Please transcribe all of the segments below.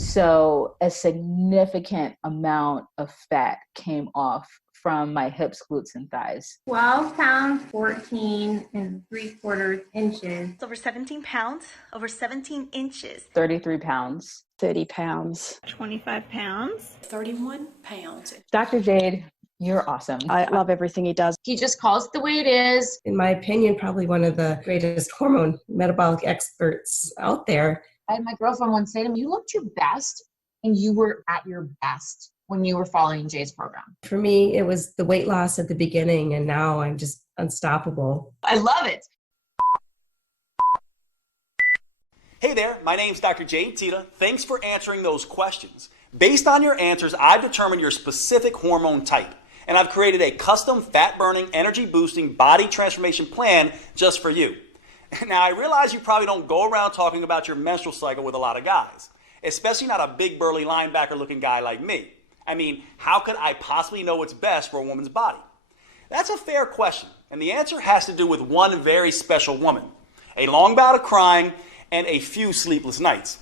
So a significant amount of fat came off from my hips, glutes, and thighs. 12 pounds, 14 and 3/4 inches. Over 17 pounds, over 17 inches. 33 pounds. 30 pounds. 25 pounds. 31 pounds. Dr. Jade, you're awesome. I love everything he does. He just calls it the way it is. In my opinion, probably one of the greatest hormone metabolic experts out there. I had my girlfriend once say to me, you looked your best and you were at your best when you were following Jay's program. For me, it was the weight loss at the beginning, and now I'm just unstoppable. I love it. Hey there, my name's Dr. Jade Tita. Thanks for answering those questions. Based on your answers, I've determined your specific hormone type, and I've created a custom fat-burning, energy-boosting body transformation plan just for you. Now, I realize you probably don't go around talking about your menstrual cycle with a lot of guys, especially not a big burly linebacker-looking guy like me. I mean, how could I possibly know what's best for a woman's body? That's a fair question, and the answer has to do with one very special woman, a long bout of crying, and a few sleepless nights.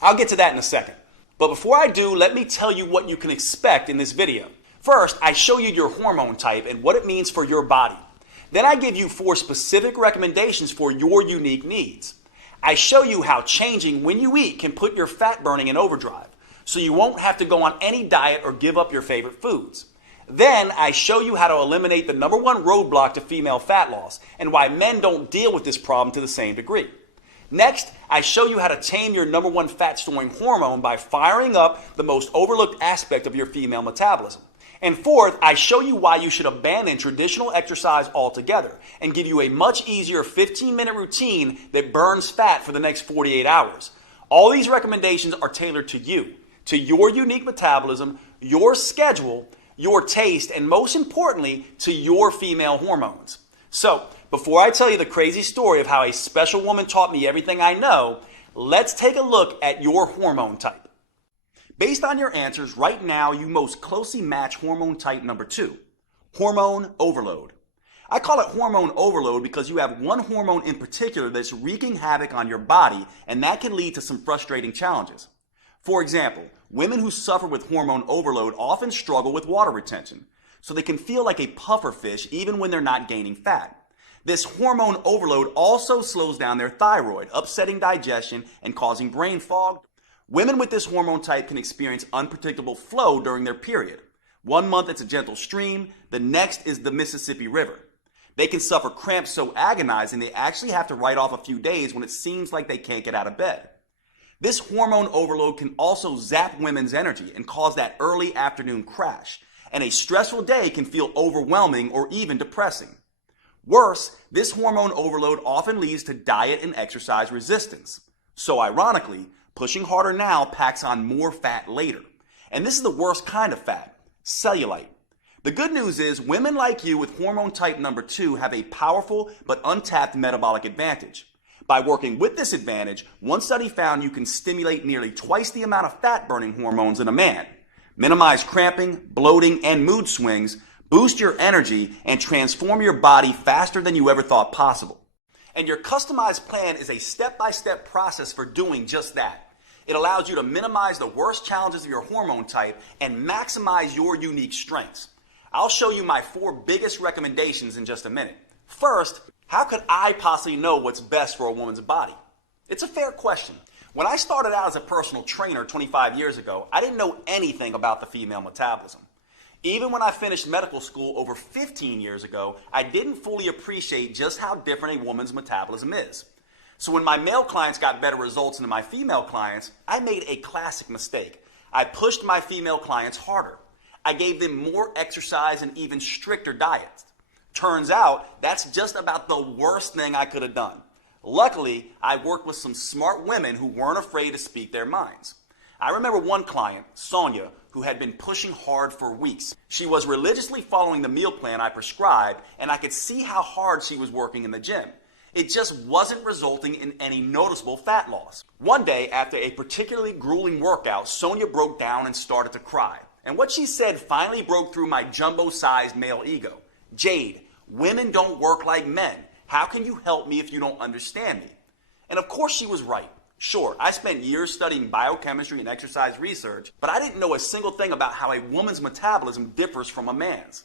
I'll get to that in a second. But before I do, let me tell you what you can expect in this video. First, I show you your hormone type and what it means for your body. Then I give you 4 specific recommendations for your unique needs. I show you how changing when you eat can put your fat burning in overdrive, so you won't have to go on any diet or give up your favorite foods. Then I show you how to eliminate the #1 roadblock to female fat loss and why men don't deal with this problem to the same degree. Next, I show you how to tame your #1 fat-storing hormone by firing up the most overlooked aspect of your female metabolism. And fourth, I show you why you should abandon traditional exercise altogether and give you a much easier 15-minute routine that burns fat for the next 48 hours. All these recommendations are tailored to you, to your unique metabolism, your schedule, your taste, and most importantly, to your female hormones. So, before I tell you the crazy story of how a special woman taught me everything I know, let's take a look at your hormone type. Based on your answers, right now you most closely match hormone type number 2, hormone overload. I call it hormone overload because you have one hormone in particular that's wreaking havoc on your body, and that can lead to some frustrating challenges. For example, women who suffer with hormone overload often struggle with water retention, so they can feel like a puffer fish even when they're not gaining fat. This hormone overload also slows down their thyroid, upsetting digestion and causing brain fog. Women with this hormone type can experience unpredictable flow during their period. 1 month it's a gentle stream, the next is the Mississippi River. They can suffer cramps so agonizing they actually have to write off a few days when it seems like they can't get out of bed. This hormone overload can also zap women's energy and cause that early afternoon crash, and a stressful day can feel overwhelming or even depressing. Worse, this hormone overload often leads to diet and exercise resistance. So ironically, pushing harder now packs on more fat later. And this is the worst kind of fat, cellulite. The good news is women like you with hormone type number 2 have a powerful but untapped metabolic advantage. By working with this advantage, one study found you can stimulate nearly twice the amount of fat-burning hormones in a man, minimize cramping, bloating, and mood swings, boost your energy, and transform your body faster than you ever thought possible. And your customized plan is a step-by-step process for doing just that. It allows you to minimize the worst challenges of your hormone type and maximize your unique strengths. I'll show you my 4 biggest recommendations in just a minute. First, how could I possibly know what's best for a woman's body? It's a fair question. When I started out as a personal trainer 25 years ago, I didn't know anything about the female metabolism. Even when I finished medical school over 15 years ago, I didn't fully appreciate just how different a woman's metabolism is. So when my male clients got better results than my female clients, I made a classic mistake. I pushed my female clients harder. I gave them more exercise and even stricter diets. Turns out, that's just about the worst thing I could have done. Luckily, I worked with some smart women who weren't afraid to speak their minds. I remember one client, Sonia, who had been pushing hard for weeks. She was religiously following the meal plan I prescribed, and I could see how hard she was working in the gym. It just wasn't resulting in any noticeable fat loss. One day, after a particularly grueling workout, Sonia broke down and started to cry. And what she said finally broke through my jumbo-sized male ego. Jade, women don't work like men. How can you help me if you don't understand me? And of course she was right. Sure, I spent years studying biochemistry and exercise research, but I didn't know a single thing about how a woman's metabolism differs from a man's.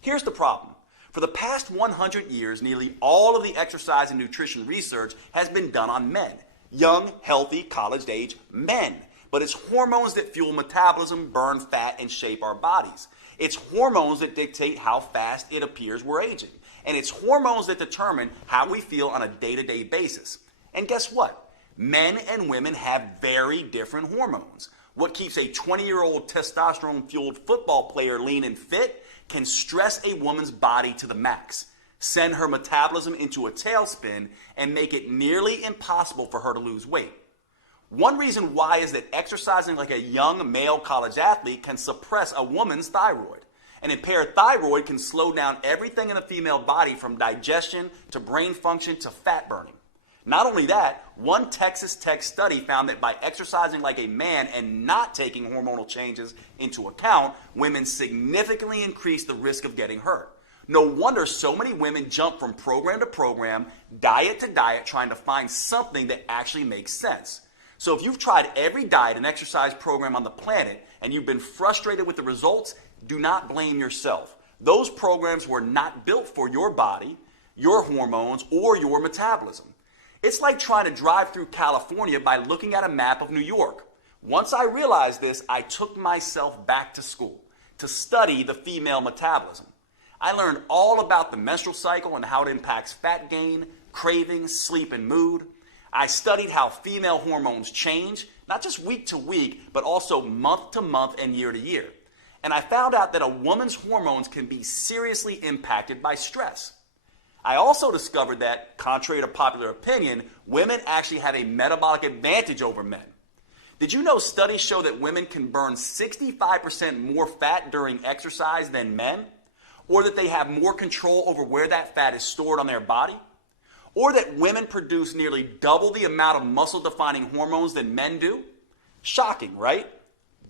Here's the problem. For the past 100 years, nearly all of the exercise and nutrition research has been done on men. Young, healthy, college-age men. But it's hormones that fuel metabolism, burn fat, and shape our bodies. It's hormones that dictate how fast it appears we're aging. And it's hormones that determine how we feel on a day-to-day basis. And guess what? Men and women have very different hormones. What keeps a 20-year-old testosterone-fueled football player lean and fit can stress a woman's body to the max, send her metabolism into a tailspin, and make it nearly impossible for her to lose weight. One reason why is that exercising like a young male college athlete can suppress a woman's thyroid. An impaired thyroid can slow down everything in the female body from digestion to brain function to fat burning. Not only that, one Texas Tech study found that by exercising like a man and not taking hormonal changes into account, women significantly increase the risk of getting hurt. No wonder so many women jump from program to program, diet to diet, trying to find something that actually makes sense. So if you've tried every diet and exercise program on the planet and you've been frustrated with the results, do not blame yourself. Those programs were not built for your body, your hormones, or your metabolism. It's like trying to drive through California by looking at a map of New York. Once I realized this, I took myself back to school to study the female metabolism. I learned all about the menstrual cycle and how it impacts fat gain, cravings, sleep, and mood. I studied how female hormones change, not just week to week, but also month to month and year to year. And I found out that a woman's hormones can be seriously impacted by stress. I also discovered that, contrary to popular opinion, women actually have a metabolic advantage over men. Did you know studies show that women can burn 65% more fat during exercise than men? Or that they have more control over where that fat is stored on their body? Or that women produce nearly double the amount of muscle-defining hormones than men do? Shocking, right?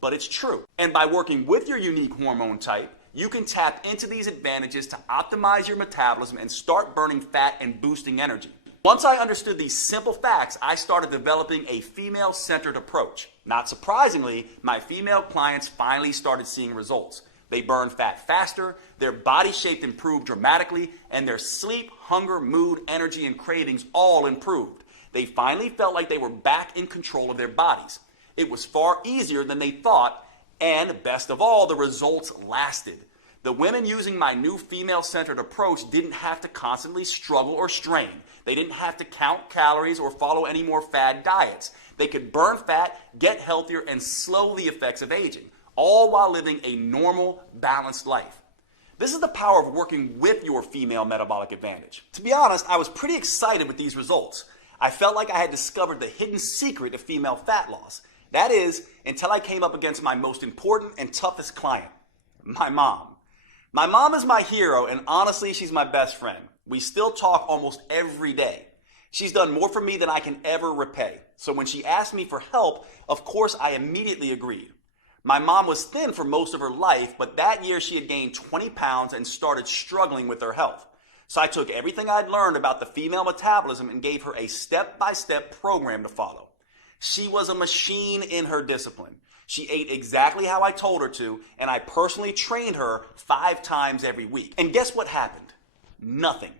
But it's true. And by working with your unique hormone type, you can tap into these advantages to optimize your metabolism and start burning fat and boosting energy. Once I understood these simple facts, I started developing a female-centered approach. Not surprisingly, my female clients finally started seeing results. They burned fat faster, their body shape improved dramatically, and their sleep, hunger, mood, energy, and cravings all improved. They finally felt like they were back in control of their bodies. It was far easier than they thought, and best of all, the results lasted. The women using my new female-centered approach didn't have to constantly struggle or strain. They didn't have to count calories or follow any more fad diets. They could burn fat, get healthier, and slow the effects of aging, all while living a normal, balanced life. This is the power of working with your female metabolic advantage. To be honest, I was pretty excited with these results. I felt like I had discovered the hidden secret of female fat loss. That is, until I came up against my most important and toughest client, my mom. My mom is my hero, and honestly, she's my best friend. We still talk almost every day. She's done more for me than I can ever repay. So when she asked me for help, of course, I immediately agreed. My mom was thin for most of her life, but that year she had gained 20 pounds and started struggling with her health. So I took everything I'd learned about the female metabolism and gave her a step-by-step program to follow. She was a machine in her discipline. She ate exactly how I told her to, and I personally trained her 5 times every week. And guess what happened? Nothing.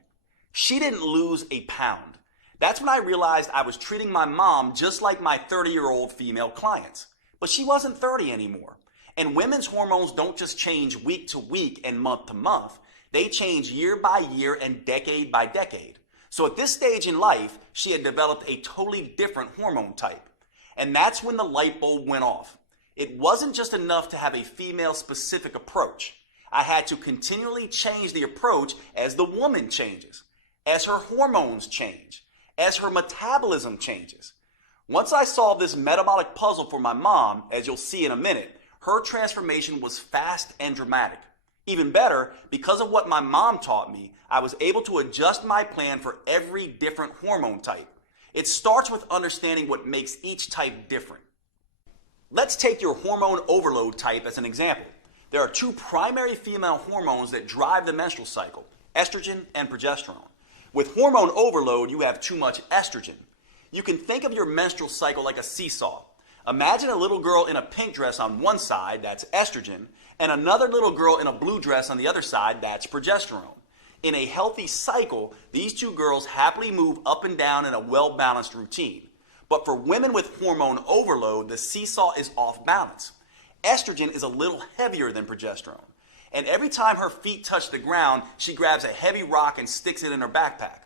She didn't lose a pound. That's when I realized I was treating my mom just like my 30-year-old female clients. But she wasn't 30 anymore. And women's hormones don't just change week to week and month to month. They change year by year and decade by decade. So at this stage in life, she had developed a totally different hormone type. And that's when the light bulb went off. It wasn't just enough to have a female-specific approach. I had to continually change the approach as the woman changes, as her hormones change, as her metabolism changes. Once I solved this metabolic puzzle for my mom, as you'll see in a minute, her transformation was fast and dramatic. Even better, because of what my mom taught me, I was able to adjust my plan for every different hormone type. It starts with understanding what makes each type different. Let's take your hormone overload type as an example. There are 2 primary female hormones that drive the menstrual cycle, estrogen and progesterone. With hormone overload, you have too much estrogen. You can think of your menstrual cycle like a seesaw. Imagine a little girl in a pink dress on one side, that's estrogen, and another little girl in a blue dress on the other side, that's progesterone. In a healthy cycle, these two girls happily move up and down in a well-balanced routine. But for women with hormone overload, the seesaw is off balance. Estrogen is a little heavier than progesterone. And every time her feet touch the ground, she grabs a heavy rock and sticks it in her backpack.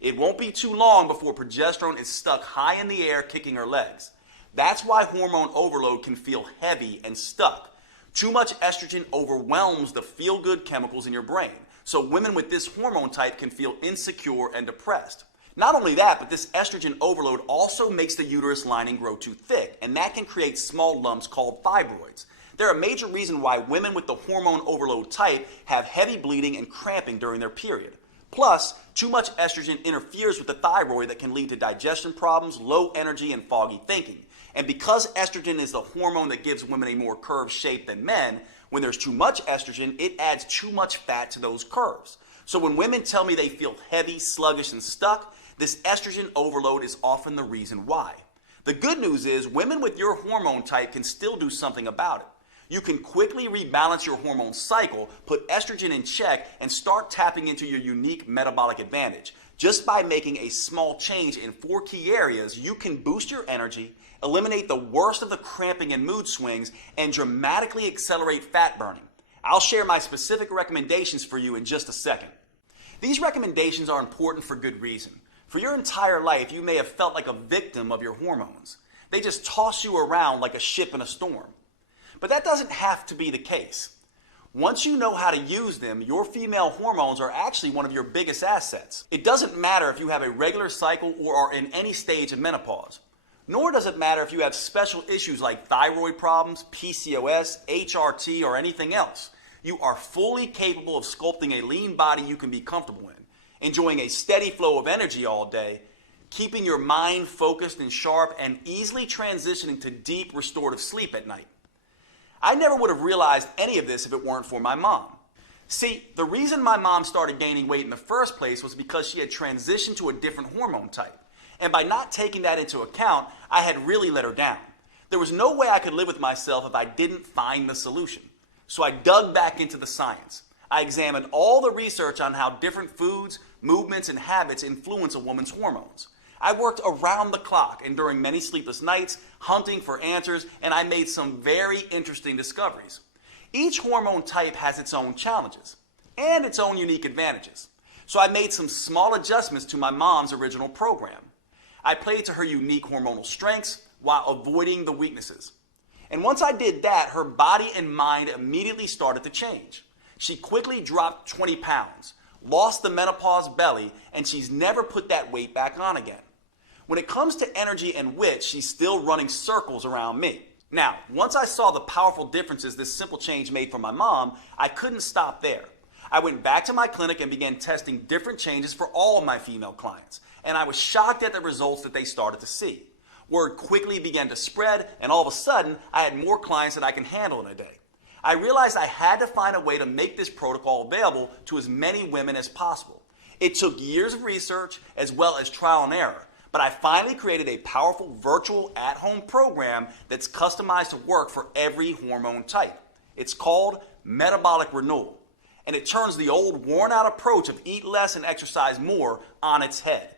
It won't be too long before progesterone is stuck high in the air, kicking her legs. That's why hormone overload can feel heavy and stuck. Too much estrogen overwhelms the feel-good chemicals in your brain. So women with this hormone type can feel insecure and depressed. Not only that, but this estrogen overload also makes the uterus lining grow too thick, and that can create small lumps called fibroids. They're a major reason why women with the hormone overload type have heavy bleeding and cramping during their period. Plus, too much estrogen interferes with the thyroid that can lead to digestion problems, low energy, and foggy thinking. And because estrogen is the hormone that gives women a more curved shape than men, when there's too much estrogen, it adds too much fat to those curves. So when women tell me they feel heavy, sluggish, and stuck, this estrogen overload is often the reason why. The good news is women with your hormone type can still do something about it. You can quickly rebalance your hormone cycle, put estrogen in check, and start tapping into your unique metabolic advantage. Just by making a small change in 4 key areas, you can boost your energy, eliminate the worst of the cramping and mood swings, and dramatically accelerate fat burning. I'll share my specific recommendations for you in just a second. These recommendations are important for good reason. For your entire life, you may have felt like a victim of your hormones. They just toss you around like a ship in a storm. But that doesn't have to be the case. Once you know how to use them, your female hormones are actually one of your biggest assets. It doesn't matter if you have a regular cycle or are in any stage of menopause. Nor does it matter if you have special issues like thyroid problems, PCOS, HRT, or anything else. You are fully capable of sculpting a lean body you can be comfortable in, enjoying a steady flow of energy all day, keeping your mind focused and sharp, and easily transitioning to deep restorative sleep at night. I never would have realized any of this if it weren't for my mom. See, the reason my mom started gaining weight in the first place was because she had transitioned to a different hormone type. And by not taking that into account, I had really let her down. There was no way I could live with myself if I didn't find the solution. So I dug back into the science. I examined all the research on how different foods, movements, and habits influence a woman's hormones. I worked around the clock and during many sleepless nights, hunting for answers, and I made some very interesting discoveries. Each hormone type has its own challenges and its own unique advantages. So I made some small adjustments to my mom's original program. I played to her unique hormonal strengths while avoiding the weaknesses. And once I did that, her body and mind immediately started to change. She quickly dropped 20 pounds, lost the menopause belly, and she's never put that weight back on again. When it comes to energy and wit, she's still running circles around me. Now, once I saw the powerful differences this simple change made for my mom, I couldn't stop there. I went back to my clinic and began testing different changes for all of my female clients, and I was shocked at the results that they started to see. Word quickly began to spread, and all of a sudden, I had more clients than I can handle in a day. I realized I had to find a way to make this protocol available to as many women as possible. It took years of research as well as trial and error, but I finally created a powerful virtual at-home program that's customized to work for every hormone type. It's called Metabolic Renewal, and it turns the old worn-out approach of eat less and exercise more on its head.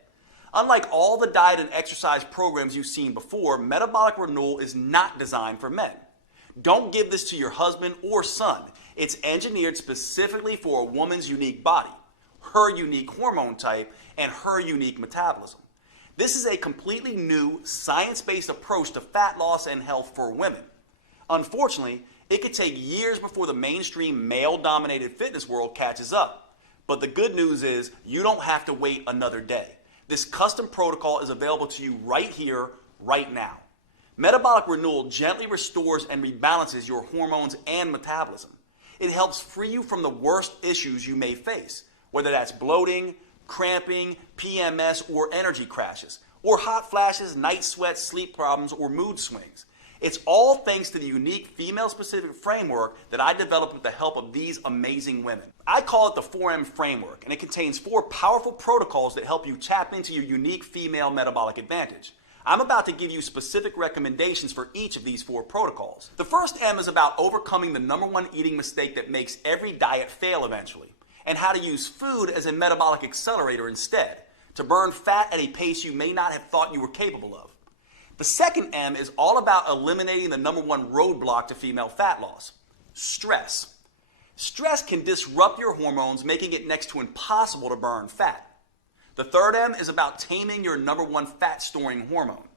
Unlike all the diet and exercise programs you've seen before, Metabolic Renewal is not designed for men. Don't give this to your husband or son. It's engineered specifically for a woman's unique body, her unique hormone type, and her unique metabolism. This is a completely new, science-based approach to fat loss and health for women. Unfortunately, it could take years before the mainstream male-dominated fitness world catches up. But the good news is you don't have to wait another day. This custom protocol is available to you right here, right now. Metabolic Renewal gently restores and rebalances your hormones and metabolism. It helps free you from the worst issues you may face, whether that's bloating, cramping, PMS, or energy crashes, or hot flashes, night sweats, sleep problems, or mood swings. It's all thanks to the unique female-specific framework that I developed with the help of these amazing women. I call it the 4M framework, and it contains 4 powerful protocols that help you tap into your unique female metabolic advantage. I'm about to give you specific recommendations for each of these 4 protocols. The first M is about overcoming the #1 eating mistake that makes every diet fail eventually, and how to use food as a metabolic accelerator instead, to burn fat at a pace you may not have thought you were capable of. The second M is all about eliminating the #1 roadblock to female fat loss: stress. Stress can disrupt your hormones, making it next to impossible to burn fat. The third M is about taming your #1 fat storing hormone,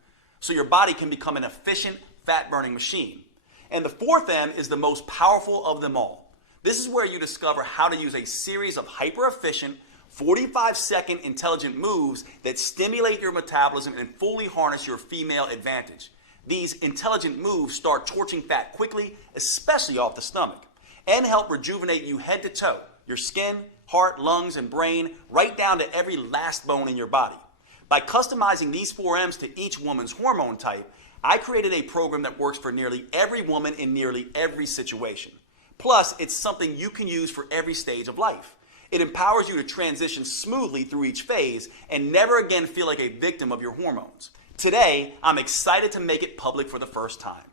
so your body can become an efficient fat burning machine. And the fourth M is the most powerful of them all. This is where you discover how to use a series of hyper efficient 45-second intelligent moves that stimulate your metabolism and fully harness your female advantage. These intelligent moves start torching fat quickly, especially off the stomach, and help rejuvenate you head to toe, your skin, heart, lungs, and brain, right down to every last bone in your body. By customizing these 4 M's to each woman's hormone type, I created a program that works for nearly every woman in nearly every situation. Plus, it's something you can use for every stage of life. It empowers you to transition smoothly through each phase and never again feel like a victim of your hormones. Today, I'm excited to make it public for the first time.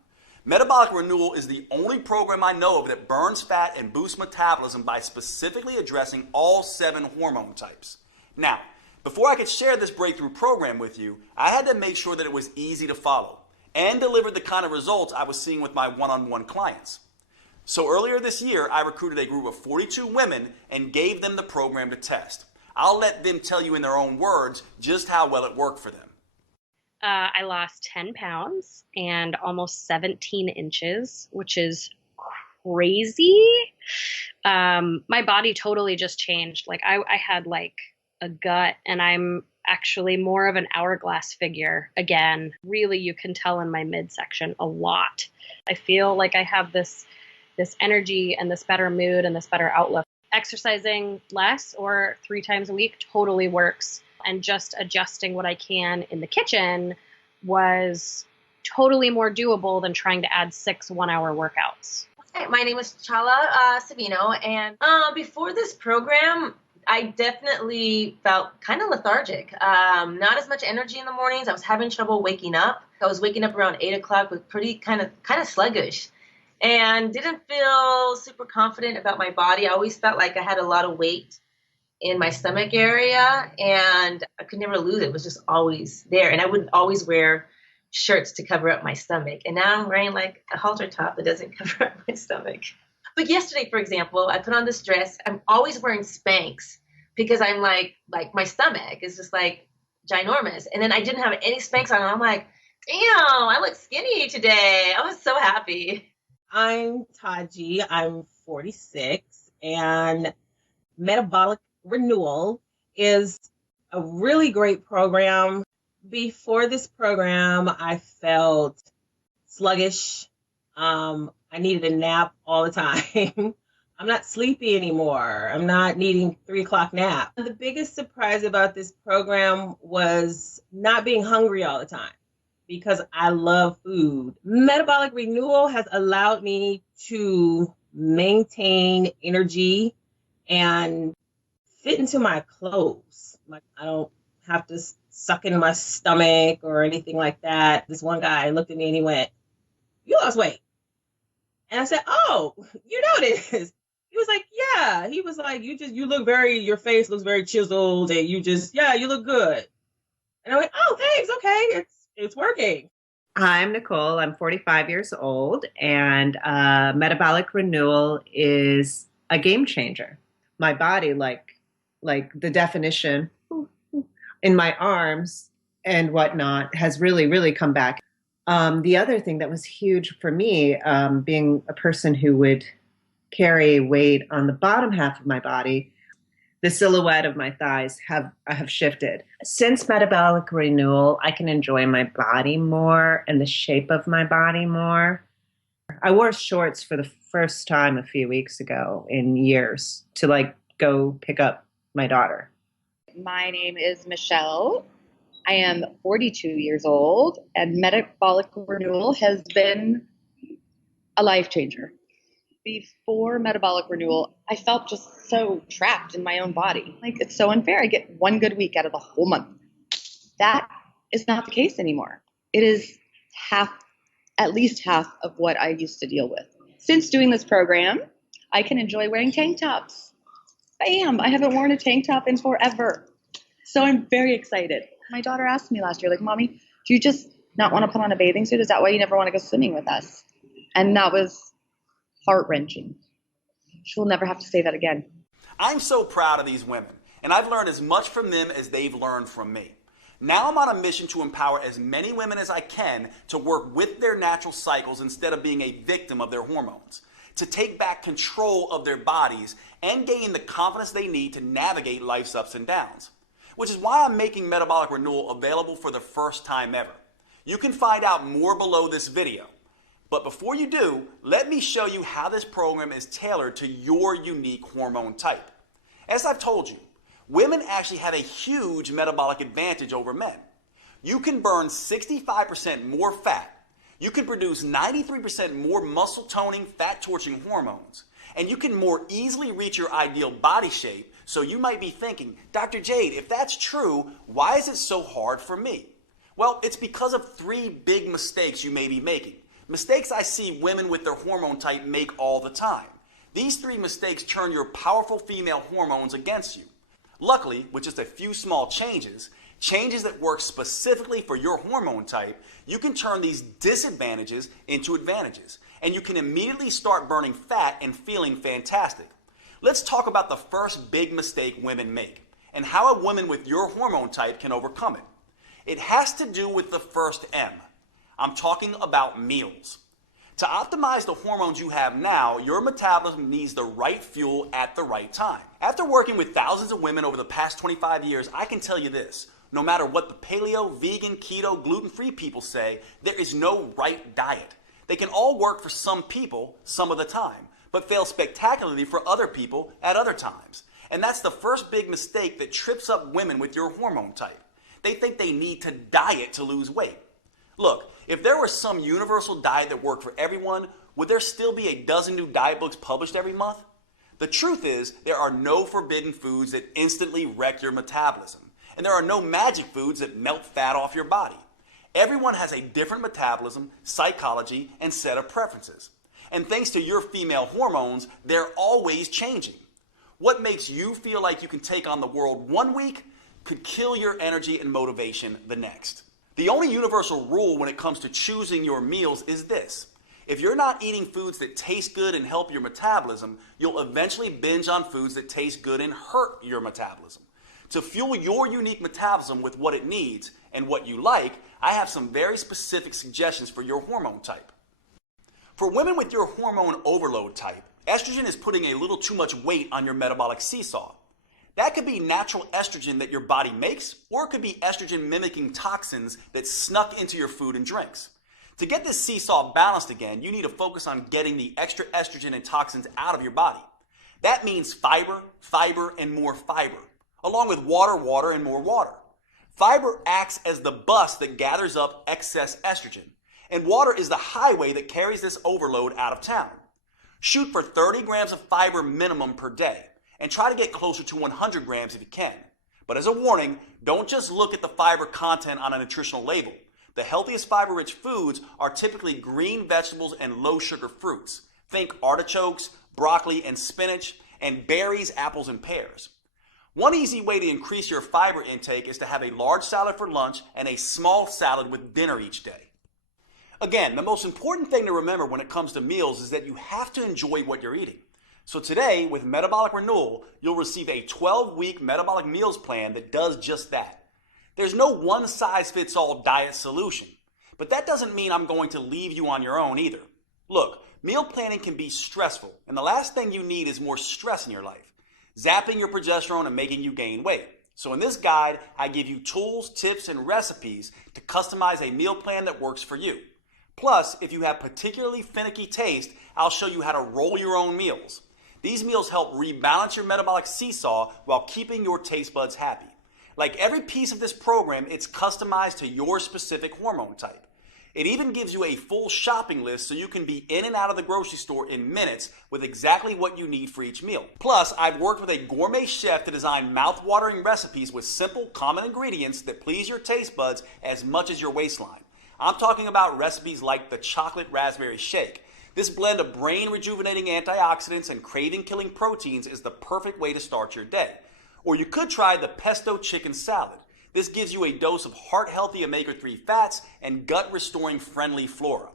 Metabolic Renewal is the only program I know of that burns fat and boosts metabolism by specifically addressing all 7 hormone types. Now, before I could share this breakthrough program with you, I had to make sure that it was easy to follow and delivered the kind of results I was seeing with my one-on-one clients. So earlier this year, I recruited a group of 42 women and gave them the program to test. I'll let them tell you in their own words just how well it worked for them. I lost 10 pounds and almost 17 inches, which is crazy. My body totally just changed. Like I had like a gut, and I'm actually more of an hourglass figure again. Really, you can tell in my midsection a lot. I feel like I have this energy and this better mood and this better outlook. Exercising less or 3 times a week totally works. And just adjusting what I can in the kitchen was totally more doable than trying to add 6 one-hour workouts. Hi, my name is Chala Savino, and before this program, I definitely felt kind of lethargic. Not as much energy in the mornings. I was having trouble waking up. I was waking up around 8 o'clock with pretty kind of sluggish, and didn't feel super confident about my body. I always felt like I had a lot of weight in my stomach area, and I could never lose it. It was just always there. And I would always wear shirts to cover up my stomach. And now I'm wearing like a halter top that doesn't cover up my stomach. But yesterday, for example, I put on this dress. I'm always wearing Spanx because I'm like my stomach is just like ginormous. And then I didn't have any Spanx on. And I'm like, damn, I look skinny today. I was so happy. I'm Taji. I'm 46, and Metabolic Renewal is a really great program. Before this program, I felt sluggish. I needed a nap all the time. I'm not sleepy anymore. I'm not needing 3 o'clock nap. The biggest surprise about this program was not being hungry all the time, because I love food. Metabolic Renewal has allowed me to maintain energy and fit into my clothes. Like I don't have to suck in my stomach or anything like that. This one guy looked at me and he went, "You lost weight." And I said, "Oh, you noticed?" He was like, "Yeah." He was like, you look your face looks very chiseled, and you look good." And I went, "Oh, thanks. Okay. It's working." I'm Nicole. I'm 45 years old, and Metabolic Renewal is a game changer. My body, like the definition in my arms and whatnot, has really, really come back. The other thing that was huge for me, being a person who would carry weight on the bottom half of my body, the silhouette of my thighs have shifted. Since Metabolic Renewal, I can enjoy my body more and the shape of my body more. I wore shorts for the first time a few weeks ago in years to go pick up my daughter. My name is Michelle. I am 42 years old, and metabolic renewal has been a life changer. Before metabolic renewal, I felt just so trapped in my own body. Like, it's so unfair. I get one good week out of the whole month. That is not the case anymore. It is at least half of what I used to deal with. Since doing this program, I can enjoy wearing tank tops. Bam! I haven't worn a tank top in forever. So I'm very excited. My daughter asked me last year, like, Mommy, do you just not want to put on a bathing suit? Is that why you never want to go swimming with us? And that was heart-wrenching. She'll never have to say that again. I'm so proud of these women, and I've learned as much from them as they've learned from me. Now I'm on a mission to empower as many women as I can to work with their natural cycles instead of being a victim of their hormones, to take back control of their bodies and gain the confidence they need to navigate life's ups and downs. Which is why I'm making Metabolic Renewal available for the first time ever. You can find out more below this video. But before you do, let me show you how this program is tailored to your unique hormone type. As I've told you, women actually have a huge metabolic advantage over men. You can burn 65% more fat. You can produce 93% more muscle toning, fat torching hormones. And you can more easily reach your ideal body shape. So you might be thinking, Dr. Jade, if that's true, why is it so hard for me? Well, it's because of 3 big mistakes you may be making. Mistakes I see women with their hormone type make all the time. These 3 mistakes turn your powerful female hormones against you. Luckily, with just a few small changes that work specifically for your hormone type, you can turn these disadvantages into advantages. And you can immediately start burning fat and feeling fantastic. Let's talk about the first big mistake women make and how a woman with your hormone type can overcome it. It has to do with the first M. I'm talking about meals. To optimize the hormones you have now, your metabolism needs the right fuel at the right time. After working with thousands of women over the past 25 years, I can tell you this. No matter what the paleo, vegan, keto, gluten-free people say, there is no right diet. They can all work for some people some of the time, but fail spectacularly for other people at other times. And that's the first big mistake that trips up women with your hormone type. They think they need to diet to lose weight. Look, if there was some universal diet that worked for everyone, would there still be a dozen new diet books published every month? The truth is, there are no forbidden foods that instantly wreck your metabolism. And there are no magic foods that melt fat off your body. Everyone has a different metabolism, psychology, and set of preferences. And thanks to your female hormones, they're always changing. What makes you feel like you can take on the world one week could kill your energy and motivation the next. The only universal rule when it comes to choosing your meals is this. If you're not eating foods that taste good and help your metabolism, you'll eventually binge on foods that taste good and hurt your metabolism. To fuel your unique metabolism with what it needs and what you like, I have some very specific suggestions for your hormone type. For women with your hormone overload type, estrogen is putting a little too much weight on your metabolic seesaw. That could be natural estrogen that your body makes, or it could be estrogen mimicking toxins that snuck into your food and drinks. To get this seesaw balanced again, you need to focus on getting the extra estrogen and toxins out of your body. That means fiber, and more fiber, along with water, and more water. Fiber acts as the bus that gathers up excess estrogen, and water is the highway that carries this overload out of town. Shoot for 30 grams of fiber minimum per day, and try to get closer to 100 grams if you can. But as a warning, don't just look at the fiber content on a nutritional label. The healthiest fiber-rich foods are typically green vegetables and low-sugar fruits. Think artichokes, broccoli, and spinach, and berries, apples, and pears. One easy way to increase your fiber intake is to have a large salad for lunch and a small salad with dinner each day. Again, the most important thing to remember when it comes to meals is that you have to enjoy what you're eating. So today, with Metabolic Renewal, you'll receive a 12-week metabolic meals plan that does just that. There's no one-size-fits-all diet solution, but that doesn't mean I'm going to leave you on your own either. Look, meal planning can be stressful, and the last thing you need is more stress in your life, zapping your progesterone and making you gain weight. So in this guide, I give you tools, tips, and recipes to customize a meal plan that works for you. Plus, if you have particularly finicky taste, I'll show you how to roll your own meals. These meals help rebalance your metabolic seesaw while keeping your taste buds happy. Like every piece of this program, it's customized to your specific hormone type. It even gives you a full shopping list so you can be in and out of the grocery store in minutes with exactly what you need for each meal. Plus, I've worked with a gourmet chef to design mouth-watering recipes with simple, common ingredients that please your taste buds as much as your waistline. I'm talking about recipes like the chocolate raspberry shake. This blend of brain-rejuvenating antioxidants and craving-killing proteins is the perfect way to start your day. Or you could try the pesto chicken salad. This gives you a dose of heart-healthy omega-3 fats and gut-restoring friendly flora.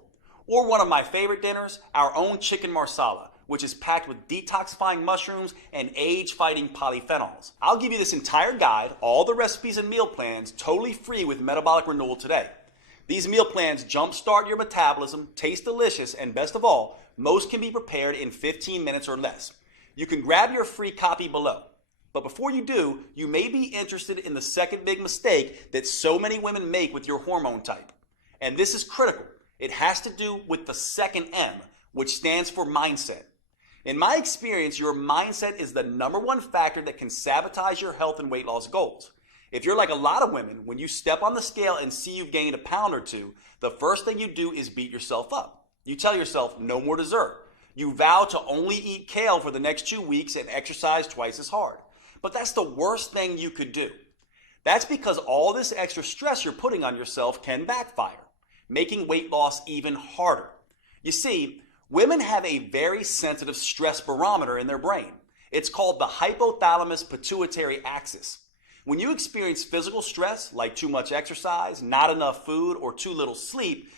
Or one of my favorite dinners, our own chicken marsala, which is packed with detoxifying mushrooms and age-fighting polyphenols. I'll give you this entire guide, all the recipes and meal plans, totally free with Metabolic Renewal today. These meal plans jumpstart your metabolism, taste delicious, and best of all, most can be prepared in 15 minutes or less. You can grab your free copy below. But before you do, you may be interested in the second big mistake that so many women make with your hormone type. And this is critical. It has to do with the second M, which stands for mindset. In my experience, your mindset is the #1 factor that can sabotage your health and weight loss goals. If you're like a lot of women, when you step on the scale and see you've gained a pound or two, the first thing you do is beat yourself up. You tell yourself, no more dessert. You vow to only eat kale for the next 2 weeks and exercise twice as hard. But that's the worst thing you could do. That's because all this extra stress you're putting on yourself can backfire, making weight loss even harder. You see, women have a very sensitive stress barometer in their brain. It's called the hypothalamus pituitary axis. When you experience physical stress, like too much exercise, not enough food, or too little sleep,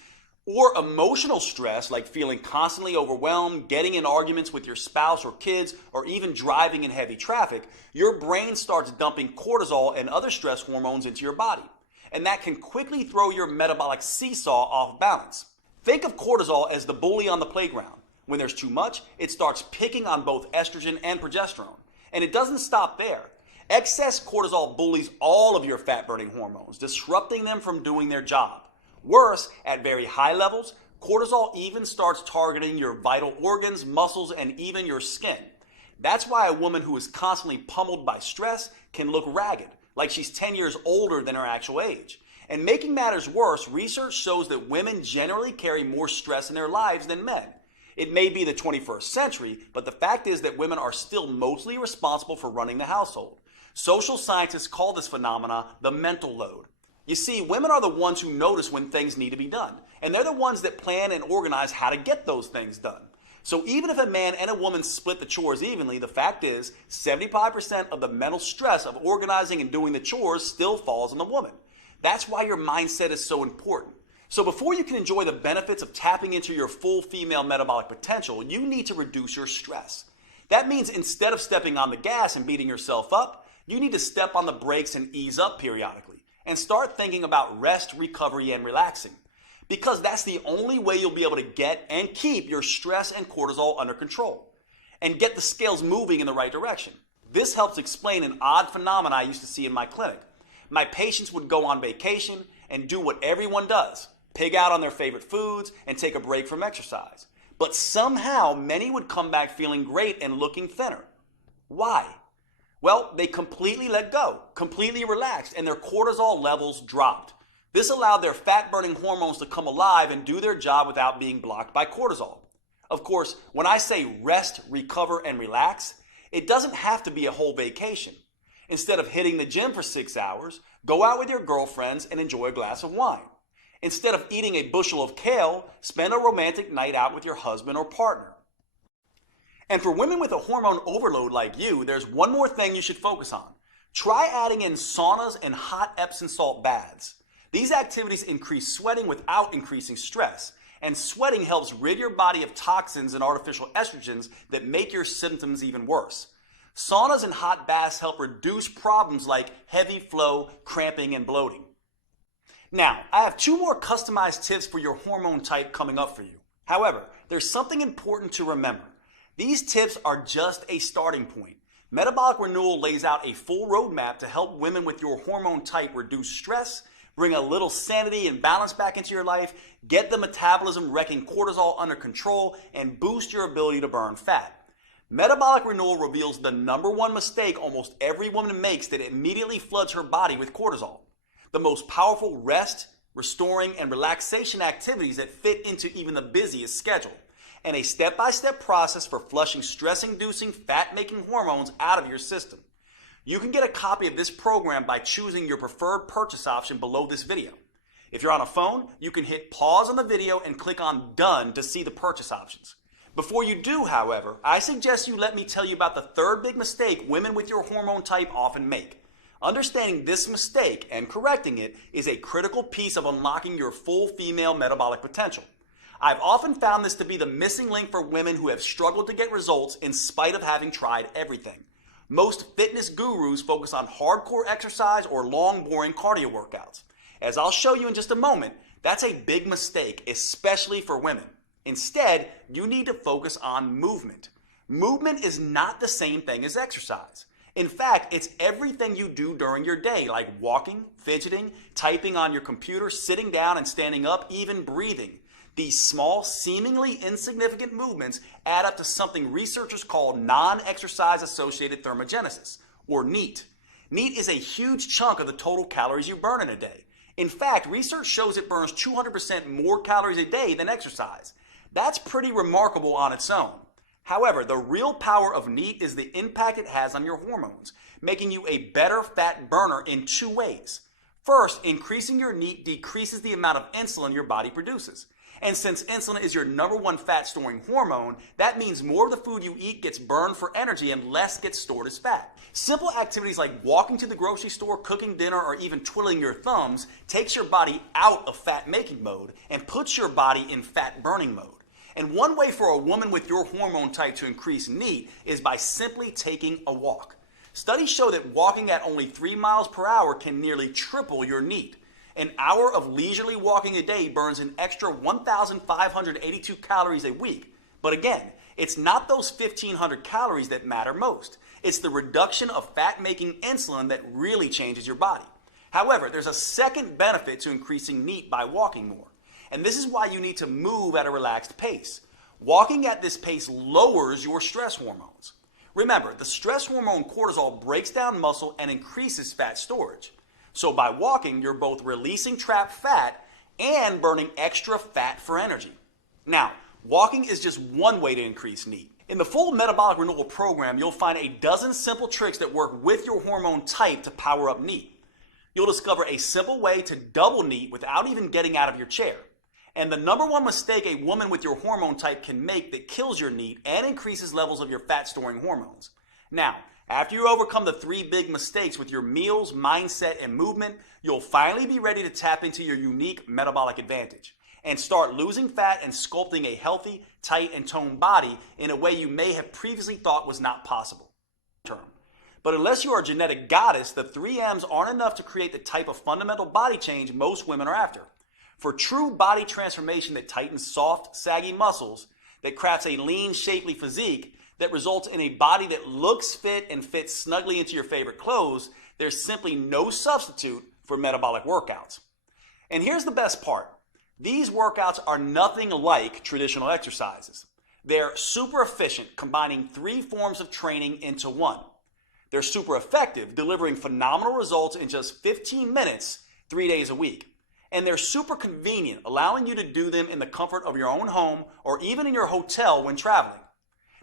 or emotional stress, like feeling constantly overwhelmed, getting in arguments with your spouse or kids, or even driving in heavy traffic, your brain starts dumping cortisol and other stress hormones into your body. And that can quickly throw your metabolic seesaw off balance. Think of cortisol as the bully on the playground. When there's too much, it starts picking on both estrogen and progesterone. And it doesn't stop there. Excess cortisol bullies all of your fat-burning hormones, disrupting them from doing their job. Worse, at very high levels, cortisol even starts targeting your vital organs, muscles, and even your skin. That's why a woman who is constantly pummeled by stress can look ragged, like she's 10 years older than her actual age. And making matters worse, research shows that women generally carry more stress in their lives than men. It may be the 21st century, but the fact is that women are still mostly responsible for running the household. Social scientists call this phenomena the mental load. You see, women are the ones who notice when things need to be done, and they're the ones that plan and organize how to get those things done. So even if a man and a woman split the chores evenly, the fact is 75% of the mental stress of organizing and doing the chores still falls on the woman. That's why your mindset is so important. So before you can enjoy the benefits of tapping into your full female metabolic potential, you need to reduce your stress. That means instead of stepping on the gas and beating yourself up, you need to step on the brakes and ease up periodically. And start thinking about rest, recovery, and relaxing. Because that's the only way you'll be able to get and keep your stress and cortisol under control. And get the scales moving in the right direction. This helps explain an odd phenomenon I used to see in my clinic. My patients would go on vacation and do what everyone does. Pig out on their favorite foods and take a break from exercise. But somehow, many would come back feeling great and looking thinner. Why? Well, they completely let go, completely relaxed, and their cortisol levels dropped. This allowed their fat-burning hormones to come alive and do their job without being blocked by cortisol. Of course, when I say rest, recover, and relax, it doesn't have to be a whole vacation. Instead of hitting the gym for 6 hours, go out with your girlfriends and enjoy a glass of wine. Instead of eating a bushel of kale, spend a romantic night out with your husband or partner. And for women with a hormone overload like you, there's one more thing you should focus on. Try adding in saunas and hot Epsom salt baths. These activities increase sweating without increasing stress, and sweating helps rid your body of toxins and artificial estrogens that make your symptoms even worse. Saunas and hot baths help reduce problems like heavy flow, cramping, and bloating. Now, I have 2 more customized tips for your hormone type coming up for you. However, there's something important to remember. These tips are just a starting point. Metabolic Renewal lays out a full roadmap to help women with your hormone type reduce stress, bring a little sanity and balance back into your life, get the metabolism wrecking cortisol under control, and boost your ability to burn fat. Metabolic renewal reveals the #1 mistake almost every woman makes that immediately floods her body with cortisol. The most powerful rest, restoring, and relaxation activities that fit into even the busiest schedule, and a step-by-step process for flushing stress-inducing, fat-making hormones out of your system. You can get a copy of this program by choosing your preferred purchase option below this video. If you're on a phone, you can hit pause on the video and click on Done to see the purchase options. Before you do, however, I suggest you let me tell you about the third big mistake women with your hormone type often make. Understanding this mistake and correcting it is a critical piece of unlocking your full female metabolic potential. I've often found this to be the missing link for women who have struggled to get results in spite of having tried everything. Most fitness gurus focus on hardcore exercise or long, boring cardio workouts. As I'll show you in just a moment, that's a big mistake, especially for women. Instead, you need to focus on movement. Movement is not the same thing as exercise. In fact, it's everything you do during your day, like walking, fidgeting, typing on your computer, sitting down and standing up, even breathing. These small, seemingly insignificant movements add up to something researchers call non-exercise associated thermogenesis, or NEAT. NEAT is a huge chunk of the total calories you burn in a day. In fact, research shows it burns 200% more calories a day than exercise. That's pretty remarkable on its own. However, the real power of NEAT is the impact it has on your hormones, making you a better fat burner in 2 ways. First, increasing your NEAT decreases the amount of insulin your body produces. And since insulin is your #1 fat-storing hormone, that means more of the food you eat gets burned for energy and less gets stored as fat. Simple activities like walking to the grocery store, cooking dinner, or even twiddling your thumbs takes your body out of fat-making mode and puts your body in fat-burning mode. And one way for a woman with your hormone type to increase NEAT is by simply taking a walk. Studies show that walking at only 3 miles per hour can nearly triple your NEAT. An hour of leisurely walking a day burns an extra 1,582 calories a week. But again, it's not those 1,500 calories that matter most. It's the reduction of fat-making insulin that really changes your body. However, there's a second benefit to increasing NEAT by walking more. And this is why you need to move at a relaxed pace. Walking at this pace lowers your stress hormones. Remember, the stress hormone cortisol breaks down muscle and increases fat storage. So by walking, you're both releasing trapped fat and burning extra fat for energy. Now, walking is just one way to increase NEAT. In the full metabolic renewal program, you'll find a dozen simple tricks that work with your hormone type to power up NEAT. You'll discover a simple way to double NEAT without even getting out of your chair. And the #1 mistake a woman with your hormone type can make that kills your NEAT and increases levels of your fat-storing hormones. Now, after you overcome the 3 big mistakes with your meals, mindset, and movement, you'll finally be ready to tap into your unique metabolic advantage and start losing fat and sculpting a healthy, tight, and toned body in a way you may have previously thought was not possible. But unless you are a genetic goddess, the 3 M's aren't enough to create the type of fundamental body change most women are after. For true body transformation that tightens soft, saggy muscles, that crafts a lean, shapely physique, that results in a body that looks fit and fits snugly into your favorite clothes, there's simply no substitute for metabolic workouts. And here's the best part. These workouts are nothing like traditional exercises. They're super efficient, combining 3 forms of training into one. They're super effective, delivering phenomenal results in just 15 minutes, 3 days a week. And they're super convenient, allowing you to do them in the comfort of your own home or even in your hotel when traveling.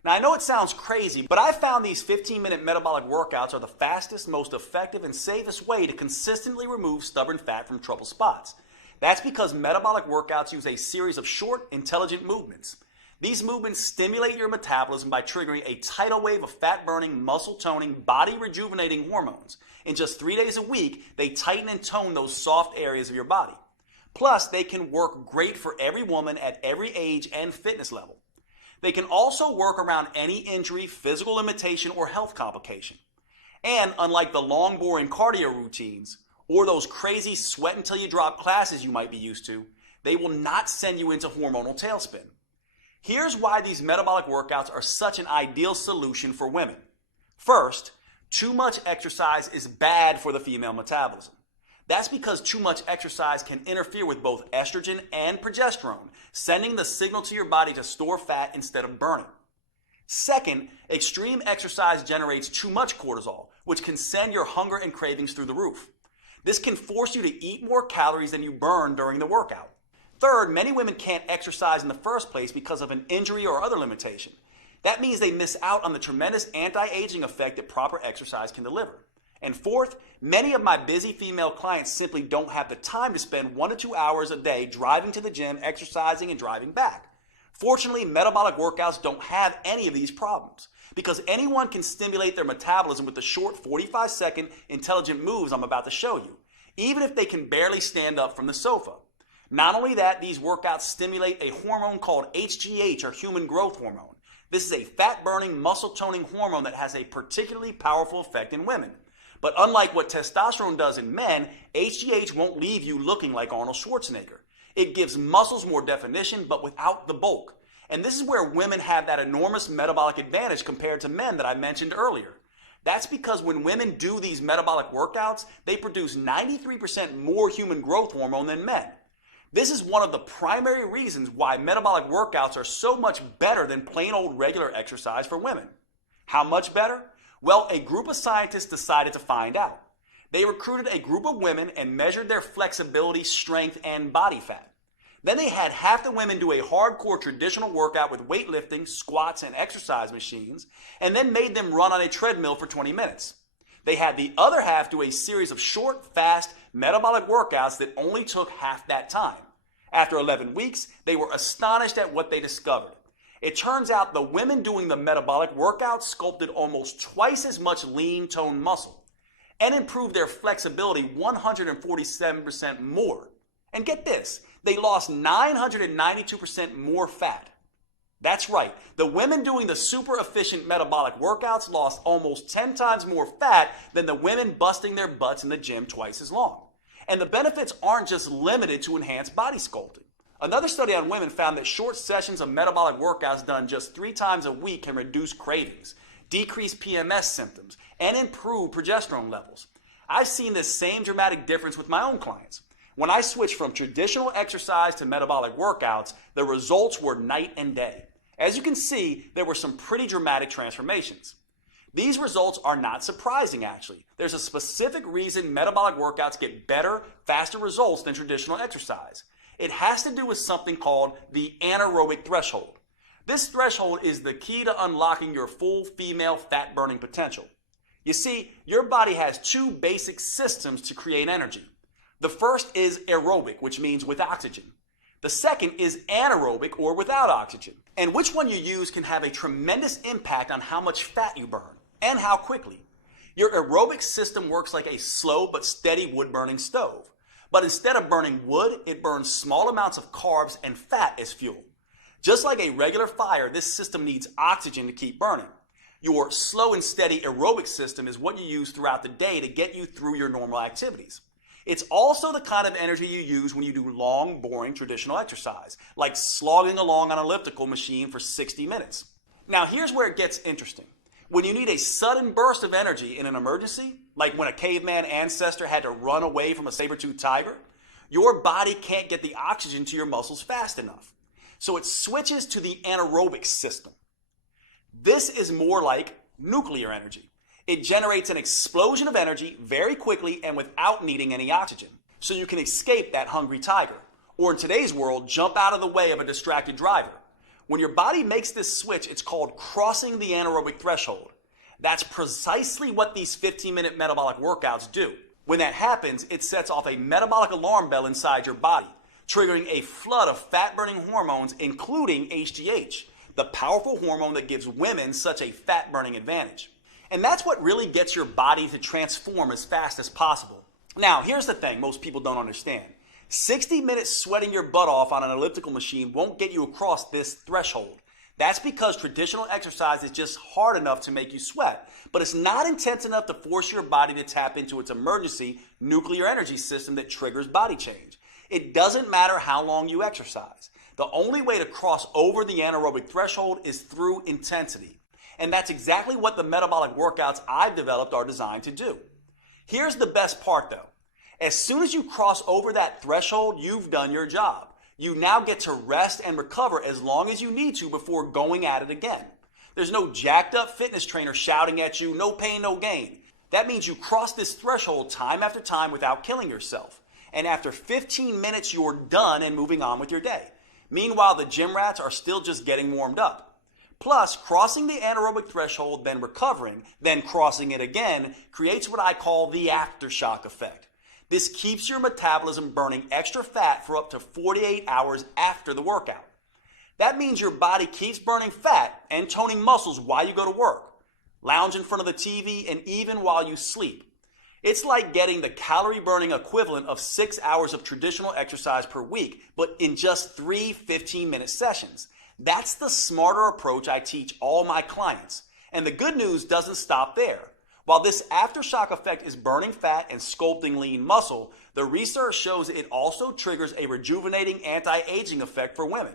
Now, I know it sounds crazy, but I found these 15-minute metabolic workouts are the fastest, most effective, and safest way to consistently remove stubborn fat from trouble spots. That's because metabolic workouts use a series of short, intelligent movements. These movements stimulate your metabolism by triggering a tidal wave of fat-burning, muscle-toning, body-rejuvenating hormones. In just 3 days a week, they tighten and tone those soft areas of your body. Plus, they can work great for every woman at every age and fitness level. They can also work around any injury, physical limitation, or health complication. And unlike the long, boring cardio routines, or those crazy sweat until you drop classes you might be used to, they will not send you into hormonal tailspin. Here's why these metabolic workouts are such an ideal solution for women. First, too much exercise is bad for the female metabolism. That's because too much exercise can interfere with both estrogen and progesterone, sending the signal to your body to store fat instead of burning. Second, extreme exercise generates too much cortisol, which can send your hunger and cravings through the roof. This can force you to eat more calories than you burn during the workout. Third, many women can't exercise in the first place because of an injury or other limitation. That means they miss out on the tremendous anti-aging effect that proper exercise can deliver. And fourth, many of my busy female clients simply don't have the time to spend 1 to 2 hours a day driving to the gym, exercising, and driving back. Fortunately, metabolic workouts don't have any of these problems because anyone can stimulate their metabolism with the short 45-second intelligent moves I'm about to show you, even if they can barely stand up from the sofa. Not only that, these workouts stimulate a hormone called HGH, or human growth hormone. This is a fat-burning, muscle-toning hormone that has a particularly powerful effect in women. But unlike what testosterone does in men, HGH won't leave you looking like Arnold Schwarzenegger. It gives muscles more definition, but without the bulk. And this is where women have that enormous metabolic advantage compared to men that I mentioned earlier. That's because when women do these metabolic workouts, they produce 93% more human growth hormone than men. This is one of the primary reasons why metabolic workouts are so much better than plain old regular exercise for women. How much better? Well, a group of scientists decided to find out. They recruited a group of women and measured their flexibility, strength, and body fat. Then they had half the women do a hardcore traditional workout with weightlifting, squats, and exercise machines, and then made them run on a treadmill for 20 minutes. They had the other half do a series of short, fast, metabolic workouts that only took half that time. After 11 weeks, they were astonished at what they discovered. It turns out the women doing the metabolic workouts sculpted almost twice as much lean toned muscle and improved their flexibility 147% more. And get this, they lost 992% more fat. That's right, the women doing the super efficient metabolic workouts lost almost 10 times more fat than the women busting their butts in the gym twice as long. And the benefits aren't just limited to enhanced body sculpting. Another study on women found that short sessions of metabolic workouts done just 3 times a week can reduce cravings, decrease PMS symptoms, and improve progesterone levels. I've seen this same dramatic difference with my own clients. When I switched from traditional exercise to metabolic workouts, the results were night and day. As you can see, there were some pretty dramatic transformations. These results are not surprising, actually. There's a specific reason metabolic workouts get better, faster results than traditional exercise. It has to do with something called the anaerobic threshold. This threshold is the key to unlocking your full female fat-burning potential. You see, your body has 2 basic systems to create energy. The first is aerobic, which means with oxygen. The second is anaerobic, or without oxygen. And which one you use can have a tremendous impact on how much fat you burn and how quickly. Your aerobic system works like a slow but steady wood-burning stove. But instead of burning wood, it burns small amounts of carbs and fat as fuel. Just like a regular fire, this system needs oxygen to keep burning. Your slow and steady aerobic system is what you use throughout the day to get you through your normal activities. It's also the kind of energy you use when you do long, boring traditional exercise, like slogging along on an elliptical machine for 60 minutes. Now here's where it gets interesting. When you need a sudden burst of energy in an emergency, like when a caveman ancestor had to run away from a saber-toothed tiger, your body can't get the oxygen to your muscles fast enough. So it switches to the anaerobic system. This is more like nuclear energy. It generates an explosion of energy very quickly and without needing any oxygen. So you can escape that hungry tiger, or in today's world, jump out of the way of a distracted driver. When your body makes this switch, it's called crossing the anaerobic threshold. That's precisely what these 15-minute metabolic workouts do. When that happens, it sets off a metabolic alarm bell inside your body, triggering a flood of fat-burning hormones, including HGH, the powerful hormone that gives women such a fat-burning advantage. And that's what really gets your body to transform as fast as possible. Now, here's the thing most people don't understand. 60 minutes sweating your butt off on an elliptical machine won't get you across this threshold. That's because traditional exercise is just hard enough to make you sweat, but it's not intense enough to force your body to tap into its emergency nuclear energy system that triggers body change. It doesn't matter how long you exercise. The only way to cross over the anaerobic threshold is through intensity. And that's exactly what the metabolic workouts I've developed are designed to do. Here's the best part though. As soon as you cross over that threshold, you've done your job. You now get to rest and recover as long as you need to before going at it again. There's no jacked up fitness trainer shouting at you, no pain, no gain. That means you cross this threshold time after time without killing yourself. And after 15 minutes, you're done and moving on with your day. Meanwhile, the gym rats are still just getting warmed up. Plus, crossing the anaerobic threshold, then recovering, then crossing it again, creates what I call the aftershock effect. This keeps your metabolism burning extra fat for up to 48 hours after the workout. That means your body keeps burning fat and toning muscles while you go to work, lounge in front of the TV, and even while you sleep. It's like getting the calorie burning equivalent of 6 hours of traditional exercise per week, but in just 3 15-minute sessions. That's the smarter approach I teach all my clients. And the good news doesn't stop there. While this aftershock effect is burning fat and sculpting lean muscle, the research shows it also triggers a rejuvenating anti-aging effect for women.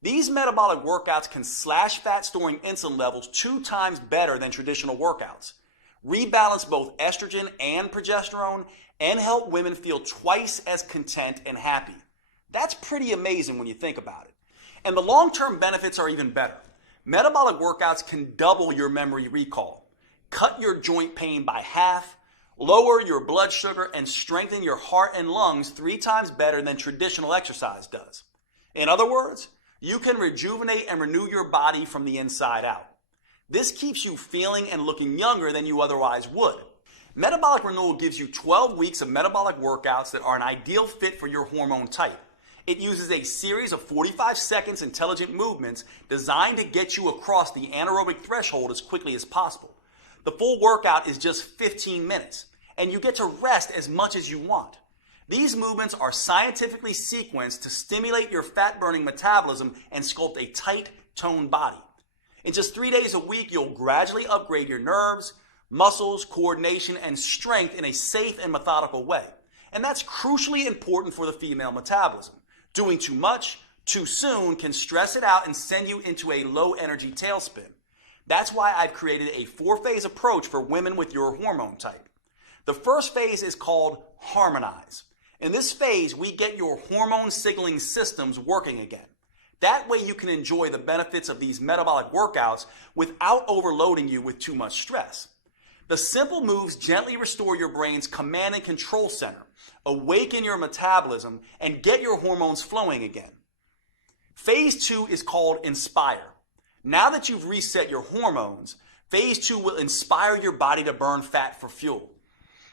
These metabolic workouts can slash fat storing insulin levels 2 times better than traditional workouts, rebalance both estrogen and progesterone, and help women feel twice as content and happy. That's pretty amazing when you think about it. And the long-term benefits are even better. Metabolic workouts can double your memory recall, cut your joint pain by half, lower your blood sugar, and strengthen your heart and lungs 3 times better than traditional exercise does. In other words, you can rejuvenate and renew your body from the inside out. This keeps you feeling and looking younger than you otherwise would. Metabolic Renewal gives you 12 weeks of metabolic workouts that are an ideal fit for your hormone type. It uses a series of 45 seconds intelligent movements designed to get you across the anaerobic threshold as quickly as possible. The full workout is just 15 minutes, and you get to rest as much as you want. These movements are scientifically sequenced to stimulate your fat-burning metabolism and sculpt a tight, toned body. In just 3 days a week, you'll gradually upgrade your nerves, muscles, coordination, and strength in a safe and methodical way. And that's crucially important for the female metabolism. Doing too much, too soon can stress it out and send you into a low-energy tailspin. That's why I've created a 4-phase approach for women with your hormone type. The first phase is called Harmonize. In this phase, we get your hormone signaling systems working again. That way you can enjoy the benefits of these metabolic workouts without overloading you with too much stress. The simple moves gently restore your brain's command and control center, awaken your metabolism, and get your hormones flowing again. Phase 2 is called Inspire. Now that you've reset your hormones, phase 2 will inspire your body to burn fat for fuel.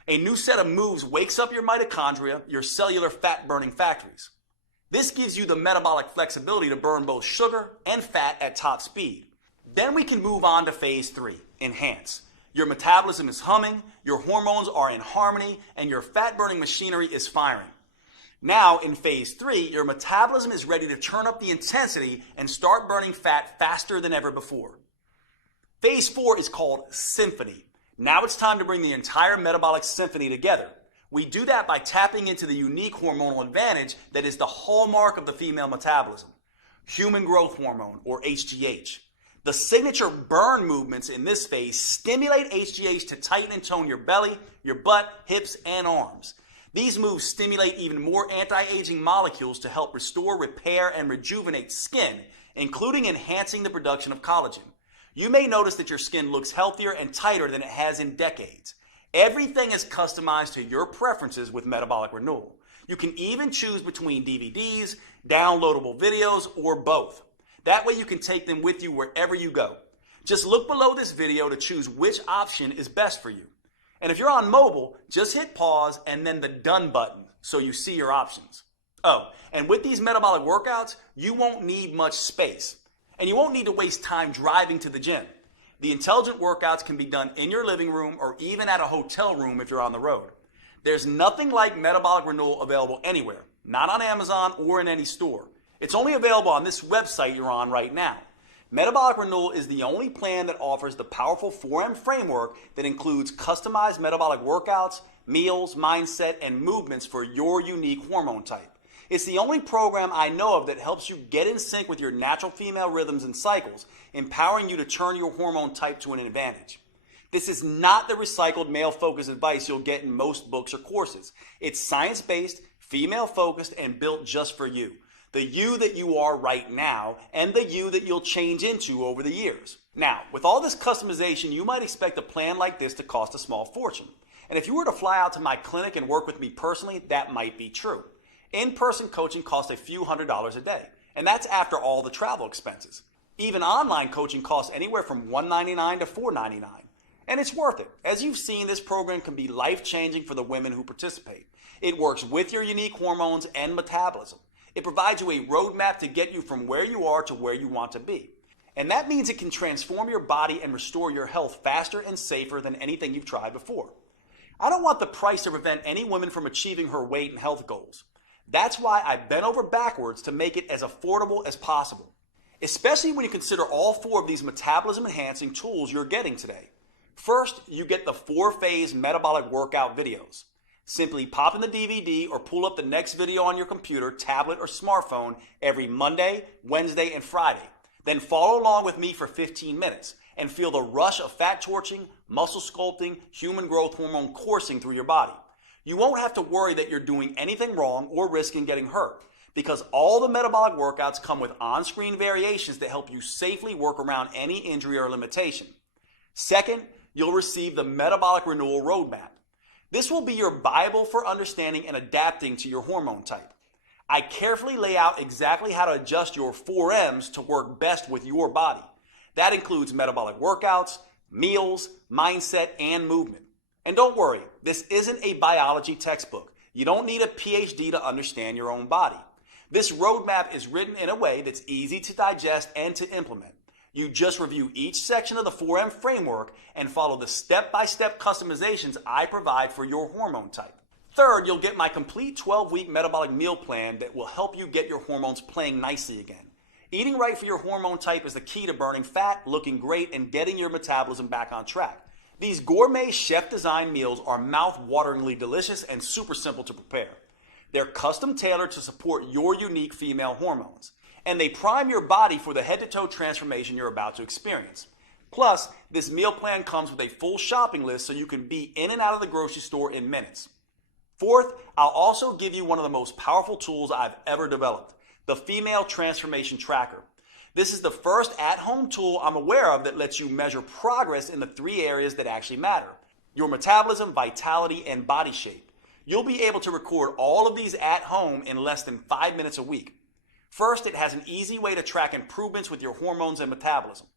A new set of moves wakes up your mitochondria, your cellular fat-burning factories. This gives you the metabolic flexibility to burn both sugar and fat at top speed. Then we can move on to phase 3, Enhance. Your metabolism is humming, your hormones are in harmony, and your fat-burning machinery is firing. Now, in phase 3, your metabolism is ready to turn up the intensity and start burning fat faster than ever before. Phase 4 is called Symphony. Now it's time to bring the entire metabolic symphony together. We do that by tapping into the unique hormonal advantage that is the hallmark of the female metabolism, human growth hormone, or HGH. The signature burn movements in this phase stimulate HGH to tighten and tone your belly, your butt, hips, and arms. These moves stimulate even more anti-aging molecules to help restore, repair, and rejuvenate skin, including enhancing the production of collagen. You may notice that your skin looks healthier and tighter than it has in decades. Everything is customized to your preferences with Metabolic Renewal. You can even choose between DVDs, downloadable videos, or both. That way you can take them with you wherever you go. Just look below this video to choose which option is best for you. And if you're on mobile, just hit pause and then the done button so you see your options. Oh, and with these metabolic workouts, you won't need much space. And you won't need to waste time driving to the gym. The intelligent workouts can be done in your living room or even at a hotel room if you're on the road. There's nothing like Metabolic Renewal available anywhere, not on Amazon or in any store. It's only available on this website you're on right now. Metabolic Renewal is the only plan that offers the powerful 4M framework that includes customized metabolic workouts, meals, mindset, and movements for your unique hormone type. It's the only program I know of that helps you get in sync with your natural female rhythms and cycles, empowering you to turn your hormone type to an advantage. This is not the recycled male-focused advice you'll get in most books or courses. It's science-based, female-focused, and built just for you. The you that you are right now and the you that you'll change into over the years. Now, with all this customization, you might expect a plan like this to cost a small fortune. And if you were to fly out to my clinic and work with me personally, that might be true. In-person coaching costs a few $100s a day, and that's after all the travel expenses. Even online coaching costs anywhere from $199 to $499. And it's worth it. As you've seen, this program can be life-changing for the women who participate. It works with your unique hormones and metabolism. It provides you a roadmap to get you from where you are to where you want to be. And that means it can transform your body and restore your health faster and safer than anything you've tried before. I don't want the price to prevent any woman from achieving her weight and health goals. That's why I bent over backwards to make it as affordable as possible, especially when you consider all 4 of these metabolism-enhancing tools you're getting today. First, you get the 4-phase metabolic workout videos. Simply pop in the DVD or pull up the next video on your computer, tablet, or smartphone every Monday, Wednesday, and Friday. Then follow along with me for 15 minutes and feel the rush of fat torching, muscle sculpting, human growth hormone coursing through your body. You won't have to worry that you're doing anything wrong or risking getting hurt, because all the metabolic workouts come with on-screen variations that help you safely work around any injury or limitation. Second, you'll receive the Metabolic Renewal Roadmap. This will be your Bible for understanding and adapting to your hormone type. I carefully lay out exactly how to adjust your 4 M's to work best with your body. That includes metabolic workouts, meals, mindset, and movement. And don't worry, this isn't a biology textbook. You don't need a PhD to understand your own body. This roadmap is written in a way that's easy to digest and to implement. You just review each section of the 4M framework and follow the step-by-step customizations I provide for your hormone type. Third, you'll get my complete 12-week metabolic meal plan that will help you get your hormones playing nicely again. Eating right for your hormone type is the key to burning fat, looking great, and getting your metabolism back on track. These gourmet chef-designed meals are mouth-wateringly delicious and super simple to prepare. They're custom-tailored to support your unique female hormones, and they prime your body for the head-to-toe transformation you're about to experience. Plus, this meal plan comes with a full shopping list so you can be in and out of the grocery store in minutes. Fourth, I'll also give you one of the most powerful tools I've ever developed, the Female Transformation Tracker. This is the first at-home tool I'm aware of that lets you measure progress in the 3 areas that actually matter: your metabolism, vitality, and body shape. You'll be able to record all of these at home in less than 5 minutes a week. First, it has an easy way to track improvements with your hormones and metabolism.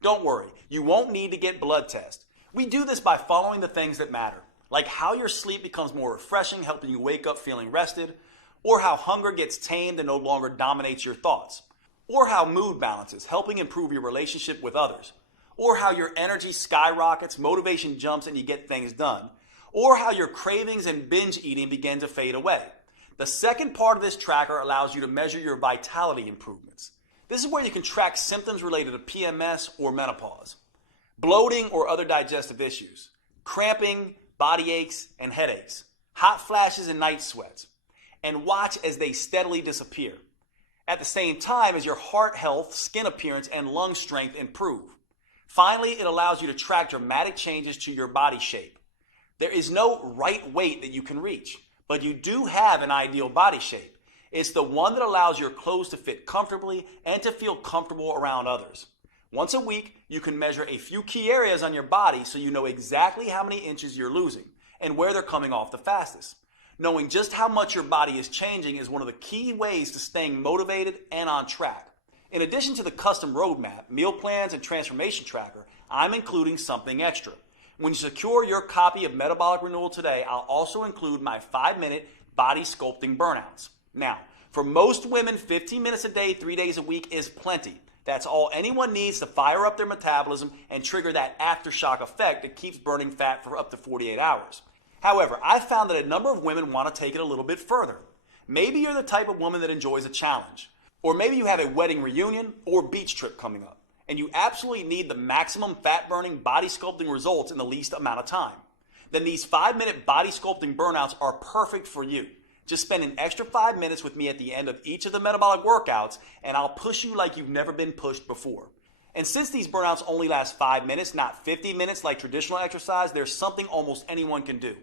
Don't worry, you won't need to get blood tests. We do this by following the things that matter, like how your sleep becomes more refreshing, helping you wake up feeling rested, or how hunger gets tamed and no longer dominates your thoughts, or how mood balances, helping improve your relationship with others, or how your energy skyrockets, motivation jumps, and you get things done, or how your cravings and binge eating begin to fade away. The second part of this tracker allows you to measure your vitality improvements. This is where you can track symptoms related to PMS or menopause, bloating or other digestive issues, cramping, body aches, and headaches, hot flashes and night sweats, and watch as they steadily disappear. At the same time as your heart health, skin appearance, and lung strength improve. Finally, it allows you to track dramatic changes to your body shape. There is no right weight that you can reach, but you do have an ideal body shape. It's the one that allows your clothes to fit comfortably and to feel comfortable around others. Once a week, you can measure a few key areas on your body so you know exactly how many inches you're losing and where they're coming off the fastest. Knowing just how much your body is changing is one of the key ways to staying motivated and on track. In addition to the custom roadmap, meal plans, and transformation tracker, I'm including something extra. When you secure your copy of Metabolic Renewal today, I'll also include my 5-minute body sculpting burnouts. Now, for most women, 15 minutes a day, 3 days a week is plenty. That's all anyone needs to fire up their metabolism and trigger that aftershock effect that keeps burning fat for up to 48 hours. However, I've found that a number of women want to take it a little bit further. Maybe you're the type of woman that enjoys a challenge. Or maybe you have a wedding reunion or beach trip coming up, and you absolutely need the maximum fat-burning, body sculpting results in the least amount of time. Then these 5-minute body sculpting burnouts are perfect for you. Just spend an extra 5 minutes with me at the end of each of the metabolic workouts, and I'll push you like you've never been pushed before. And since these burnouts only last 5 minutes, not 50 minutes like traditional exercise, there's something almost anyone can do.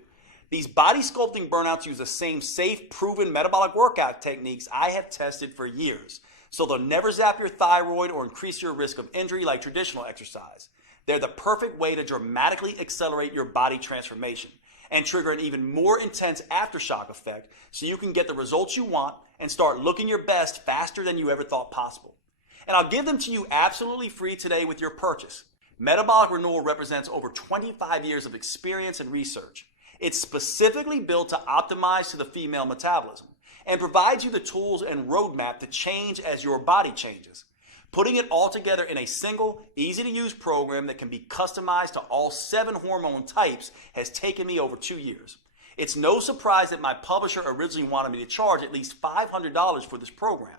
These body sculpting burnouts use the same safe, proven metabolic workout techniques I have tested for years. So they'll never zap your thyroid or increase your risk of injury like traditional exercise. They're the perfect way to dramatically accelerate your body transformation and trigger an even more intense aftershock effect so you can get the results you want and start looking your best faster than you ever thought possible. And I'll give them to you absolutely free today with your purchase. Metabolic Renewal represents over 25 years of experience and research. It's specifically built to optimize to the female metabolism and provides you the tools and roadmap to change as your body changes. Putting it all together in a single, easy-to-use program that can be customized to all 7 hormone types has taken me over 2 years. It's no surprise that my publisher originally wanted me to charge at least $500 for this program.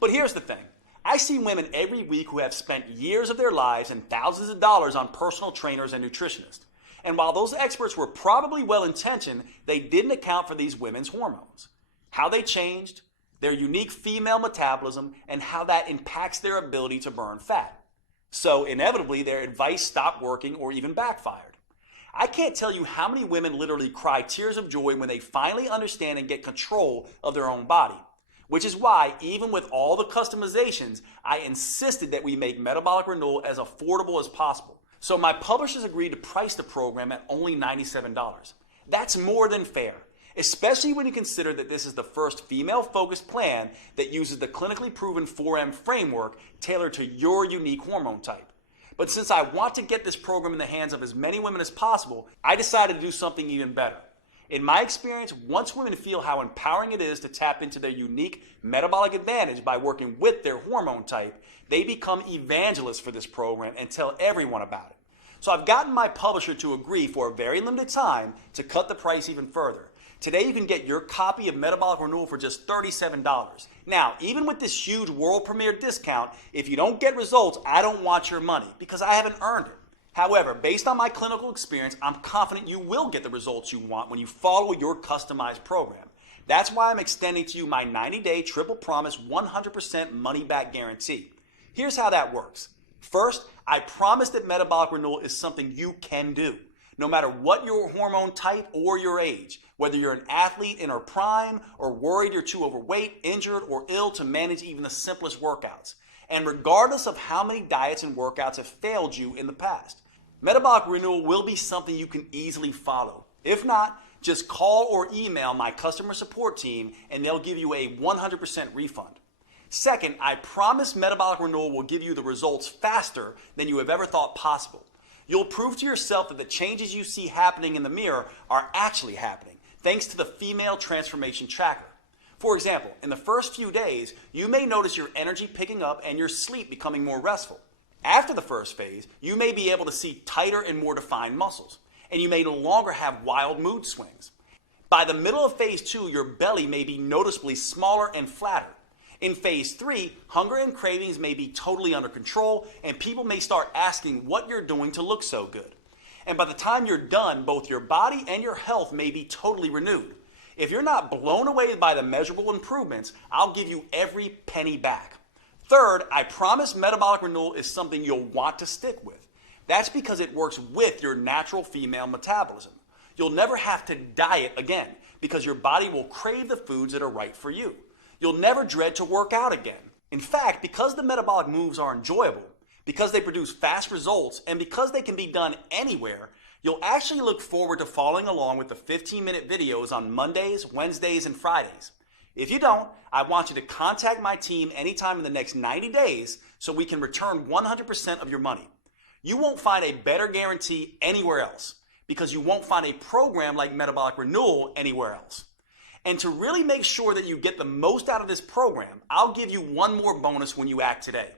But here's the thing. I see women every week who have spent years of their lives and thousands of dollars on personal trainers and nutritionists. And while those experts were probably well-intentioned, they didn't account for these women's hormones, how they changed, their unique female metabolism, and how that impacts their ability to burn fat. So inevitably, their advice stopped working or even backfired. I can't tell you how many women literally cry tears of joy when they finally understand and get control of their own body, which is why, even with all the customizations, I insisted that we make Metabolic Renewal as affordable as possible. So my publishers agreed to price the program at only $97. That's more than fair, especially when you consider that this is the first female-focused plan that uses the clinically proven 4M framework tailored to your unique hormone type. But since I want to get this program in the hands of as many women as possible, I decided to do something even better. In my experience, once women feel how empowering it is to tap into their unique metabolic advantage by working with their hormone type, they become evangelists for this program and tell everyone about it. So I've gotten my publisher to agree for a very limited time to cut the price even further. Today you can get your copy of Metabolic Renewal for just $37. Now, even with this huge world premiere discount, if you don't get results, I don't want your money because I haven't earned it. However, based on my clinical experience, I'm confident you will get the results you want when you follow your customized program. That's why I'm extending to you my 90-day triple promise 100% money-back guarantee. Here's how that works. First, I promise that Metabolic Renewal is something you can do, no matter what your hormone type or your age, whether you're an athlete in her prime or worried you're too overweight, injured, or ill to manage even the simplest workouts. And regardless of how many diets and workouts have failed you in the past, Metabolic Renewal will be something you can easily follow. If not, just call or email my customer support team and they'll give you a 100% refund. Second, I promise Metabolic Renewal will give you the results faster than you have ever thought possible. You'll prove to yourself that the changes you see happening in the mirror are actually happening, thanks to the Female Transformation Tracker. For example, in the first few days, you may notice your energy picking up and your sleep becoming more restful. After the first phase, you may be able to see tighter and more defined muscles, and you may no longer have wild mood swings. By the middle of phase 2, your belly may be noticeably smaller and flatter. In phase 3, hunger and cravings may be totally under control, and people may start asking what you're doing to look so good. And by the time you're done, both your body and your health may be totally renewed. If you're not blown away by the measurable improvements, I'll give you every penny back. Third, I promise Metabolic Renewal is something you'll want to stick with. That's because it works with your natural female metabolism. You'll never have to diet again because your body will crave the foods that are right for you. You'll never dread to work out again. In fact, because the metabolic moves are enjoyable, because they produce fast results, and because they can be done anywhere, you'll actually look forward to following along with the 15-minute videos on Mondays, Wednesdays, and Fridays. If you don't, I want you to contact my team anytime in the next 90 days so we can return 100% of your money. You won't find a better guarantee anywhere else because you won't find a program like Metabolic Renewal anywhere else. And to really make sure that you get the most out of this program, I'll give you one more bonus when you act today.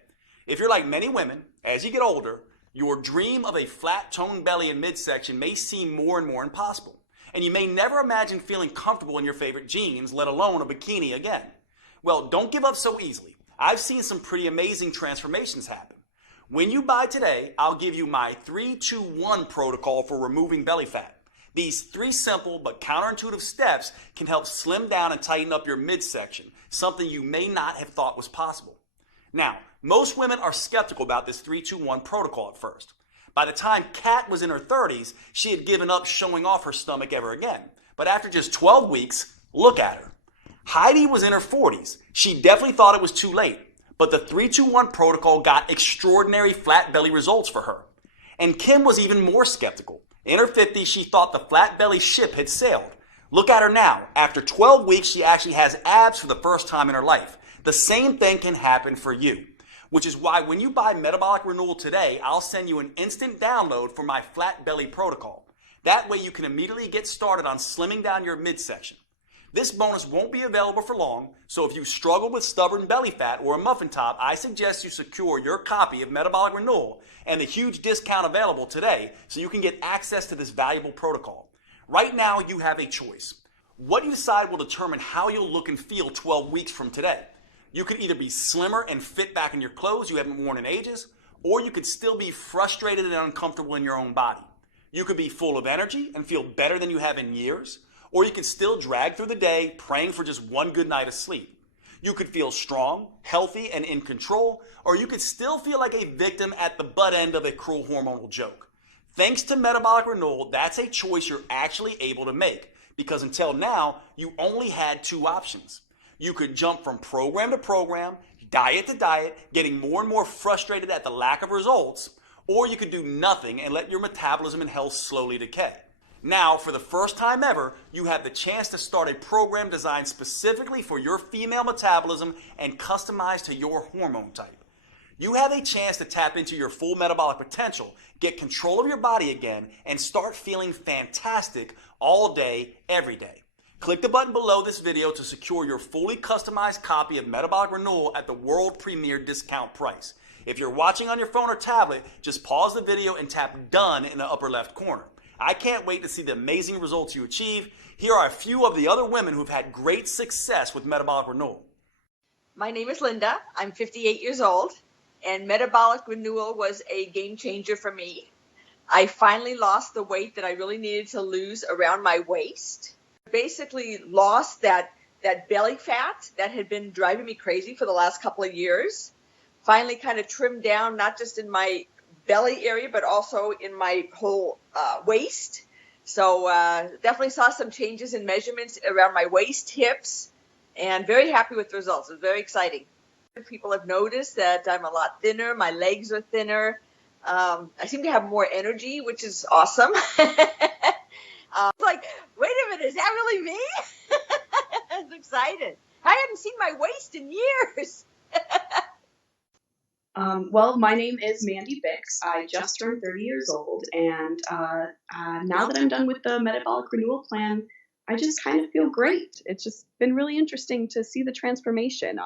If you're like many women, as you get older, your dream of a flat toned belly and midsection may seem more and more impossible. And you may never imagine feeling comfortable in your favorite jeans, let alone a bikini again. Well, don't give up so easily. I've seen some pretty amazing transformations happen. When you buy today, I'll give you my 3-2-1 protocol for removing belly fat. These 3 simple but counterintuitive steps can help slim down and tighten up your midsection, something you may not have thought was possible. Now, most women are skeptical about this 3-2-1 protocol at first. By the time Kat was in her 30s, she had given up showing off her stomach ever again. But after just 12 weeks, look at her. Heidi was in her 40s. She definitely thought it was too late, but the 3-2-1 protocol got extraordinary flat belly results for her. And Kim was even more skeptical. In her 50s, she thought the flat belly ship had sailed. Look at her now. After 12 weeks, she actually has abs for the first time in her life. The same thing can happen for you, which is why when you buy Metabolic Renewal today, I'll send you an instant download for my flat belly protocol. That way you can immediately get started on slimming down your midsection. This bonus won't be available for long, so if you struggle with stubborn belly fat or a muffin top, I suggest you secure your copy of Metabolic Renewal and the huge discount available today so you can get access to this valuable protocol. Right now, you have a choice. What you decide will determine how you'll look and feel 12 weeks from today. You could either be slimmer and fit back in your clothes you haven't worn in ages, or you could still be frustrated and uncomfortable in your own body. You could be full of energy and feel better than you have in years, or you could still drag through the day praying for just one good night of sleep. You could feel strong, healthy, and in control, or you could still feel like a victim at the butt end of a cruel hormonal joke. Thanks to Metabolic Renewal, that's a choice you're actually able to make, because until now, you only had two options. You could jump from program to program, diet to diet, getting more and more frustrated at the lack of results, or you could do nothing and let your metabolism and health slowly decay. Now, for the first time ever, you have the chance to start a program designed specifically for your female metabolism and customized to your hormone type. You have a chance to tap into your full metabolic potential, get control of your body again, and start feeling fantastic all day, every day. Click the button below this video to secure your fully customized copy of Metabolic Renewal at the world premiere discount price. If you're watching on your phone or tablet, just pause the video and tap Done in the upper left corner. I can't wait to see the amazing results you achieve. Here are a few of the other women who've had great success with Metabolic Renewal. My name is Linda. I'm 58 years old, and Metabolic Renewal was a game changer for me. I finally lost the weight that I really needed to lose around my waist. Basically lost that belly fat that had been driving me crazy for the last couple of years. Finally kind of trimmed down, not just in my belly area, but also in my whole waist. So definitely saw some changes in measurements around my waist, hips, and very happy with the results. It was very exciting. People have noticed that I'm a lot thinner. My legs are thinner. I seem to have more energy, which is awesome. Like, wait a minute, is that really me? I was excited. I hadn't seen my waist in years. Well, my name is Mandy Bix. I just turned 30 years old, and now that I'm done with the Metabolic Renewal Plan, I just kind of feel great. It's just been really interesting to see the transformation,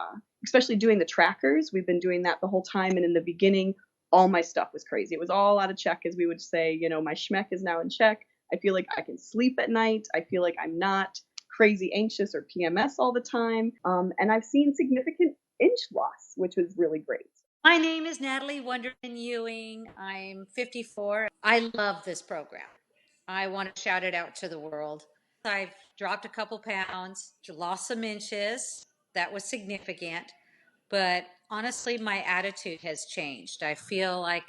especially doing the trackers. We've been doing that the whole time, and in the beginning, all my stuff was crazy. It was all out of check, as we would say. You know, my schmeck is now in check. I feel like I can sleep at night. I feel like I'm not crazy anxious or PMS all the time, and I've seen significant inch loss, which was really great. My name is Natalie Wonderman Ewing. I'm 54. I love this program. I want to shout it out to the world. I've dropped a couple pounds, lost some inches. That was significant. But honestly, my attitude has changed. I feel like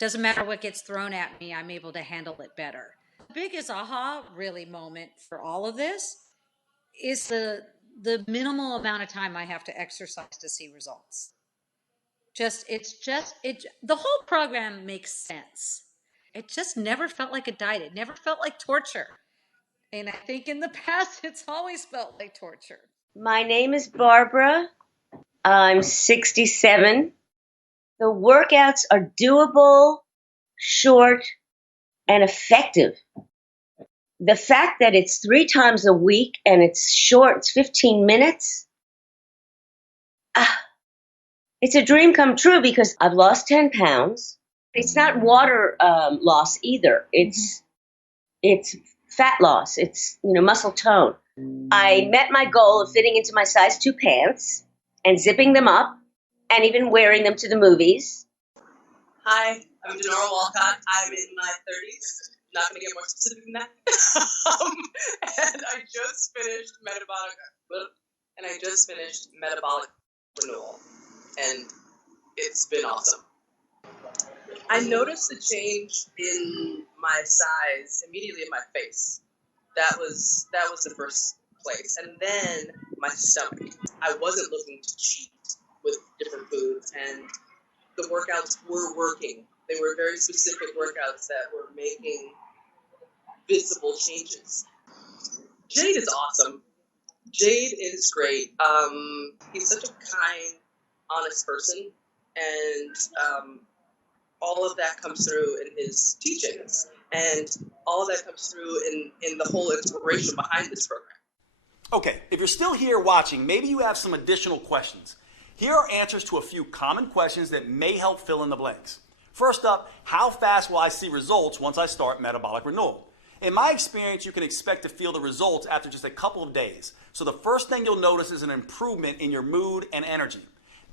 doesn't matter what gets thrown at me, I'm able to handle it better. The biggest aha really moment for all of this is the minimal amount of time I have to exercise to see results. The whole program makes sense. It just never felt like a diet. It never felt like torture. And I think in the past, it's always felt like torture. My name is Barbara. I'm 67. The workouts are doable, short, and effective. The fact that it's 3 times a week and it's short, it's 15 minutes. It's a dream come true because I've lost 10 pounds. It's not water loss either. It's fat loss. It's, muscle tone. I met my goal of fitting into my size 2 pants and zipping them up and even wearing them to the movies. Hi, I'm Denora Walcott. I'm in my 30s. Not going to get more specific than that. And I just finished metabolic renewal. And it's been awesome. I noticed the change in my size immediately in my face. That was the first place. And then my stomach. I wasn't looking to cheat with different foods, and the workouts were working. They were very specific workouts that were making visible changes. Jade is awesome. Jade is great. He's such a kind, honest person, and all of that comes through in his teachings, and all of that comes through in the whole inspiration behind this program. Okay, if you're still here watching, maybe you have some additional questions. Here are answers to a few common questions that may help fill in the blanks. First up, how fast will I see results once I start metabolic renewal? In my experience, you can expect to feel the results after just a couple of days. So the first thing you'll notice is an improvement in your mood and energy.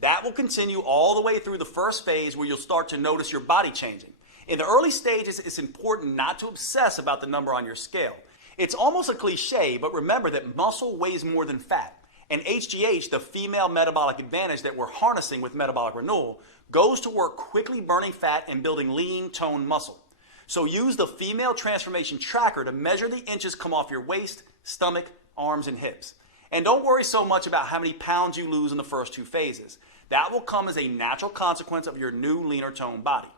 That will continue all the way through the first phase where you'll start to notice your body changing. In the early stages, it's important not to obsess about the number on your scale. It's almost a cliche, but remember that muscle weighs more than fat. And HGH, the female metabolic advantage that we're harnessing with metabolic renewal, goes to work quickly burning fat and building lean, toned muscle. So use the female transformation tracker to measure the inches come off your waist, stomach, arms, and hips. And don't worry so much about how many pounds you lose in the first two phases. That will come as a natural consequence of your new, leaner toned body.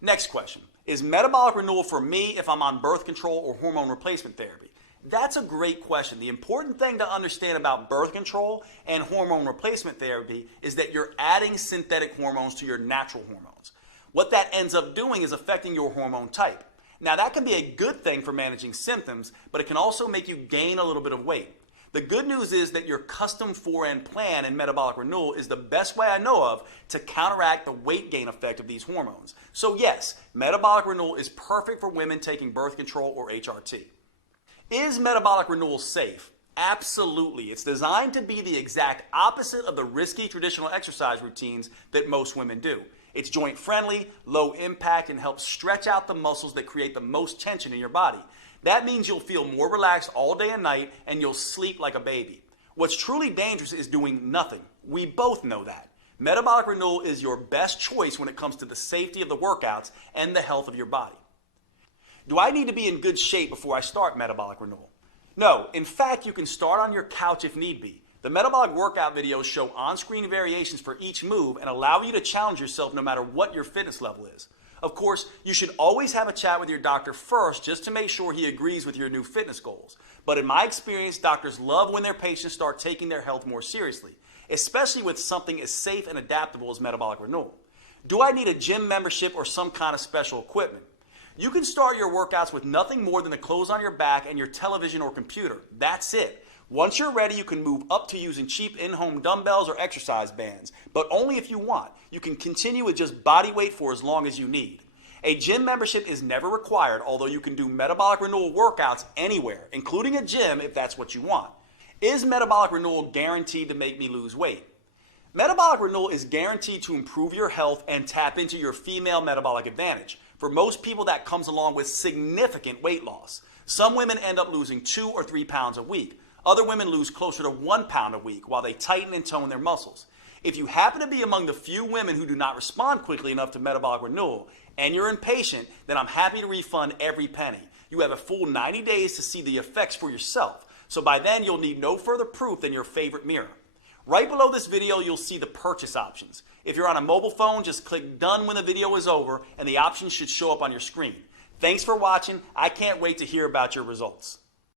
Next question. Is metabolic renewal for me if I'm on birth control or hormone replacement therapy? That's a great question. The important thing to understand about birth control and hormone replacement therapy is that you're adding synthetic hormones to your natural hormones. What that ends up doing is affecting your hormone type. Now, that can be a good thing for managing symptoms, but it can also make you gain a little bit of weight. The good news is that your custom 4N plan in metabolic renewal is the best way I know of to counteract the weight gain effect of these hormones. So yes, metabolic renewal is perfect for women taking birth control or HRT. Is metabolic renewal safe? Absolutely. It's designed to be the exact opposite of the risky traditional exercise routines that most women do. It's joint friendly, low impact, and helps stretch out the muscles that create the most tension in your body. That means you'll feel more relaxed all day and night, and you'll sleep like a baby. What's truly dangerous is doing nothing. We both know that. Metabolic renewal is your best choice when it comes to the safety of the workouts and the health of your body. Do I need to be in good shape before I start metabolic renewal? No. In fact, you can start on your couch if need be. The metabolic workout videos show on-screen variations for each move and allow you to challenge yourself no matter what your fitness level is. Of course, you should always have a chat with your doctor first just to make sure he agrees with your new fitness goals. But in my experience, doctors love when their patients start taking their health more seriously, especially with something as safe and adaptable as metabolic renewal. Do I need a gym membership or some kind of special equipment? You can start your workouts with nothing more than the clothes on your back and your television or computer. That's it. Once you're ready, you can move up to using cheap in-home dumbbells or exercise bands, but only if you want. You can continue with just body weight for as long as you need. A gym membership is never required, although you can do metabolic renewal workouts anywhere, including a gym if that's what you want. Is metabolic renewal guaranteed to make me lose weight? Metabolic renewal is guaranteed to improve your health and tap into your female metabolic advantage. For most people, that comes along with significant weight loss. Some women end up losing 2 or 3 pounds a week. Other women lose closer to 1 pound a week while they tighten and tone their muscles. If you happen to be among the few women who do not respond quickly enough to metabolic renewal and you're impatient, then I'm happy to refund every penny. You have a full 90 days to see the effects for yourself. So by then, you'll need no further proof than your favorite mirror. Right below this video, you'll see the purchase options. If you're on a mobile phone, just click done when the video is over and the options should show up on your screen. Thanks for watching. I can't wait to hear about your results.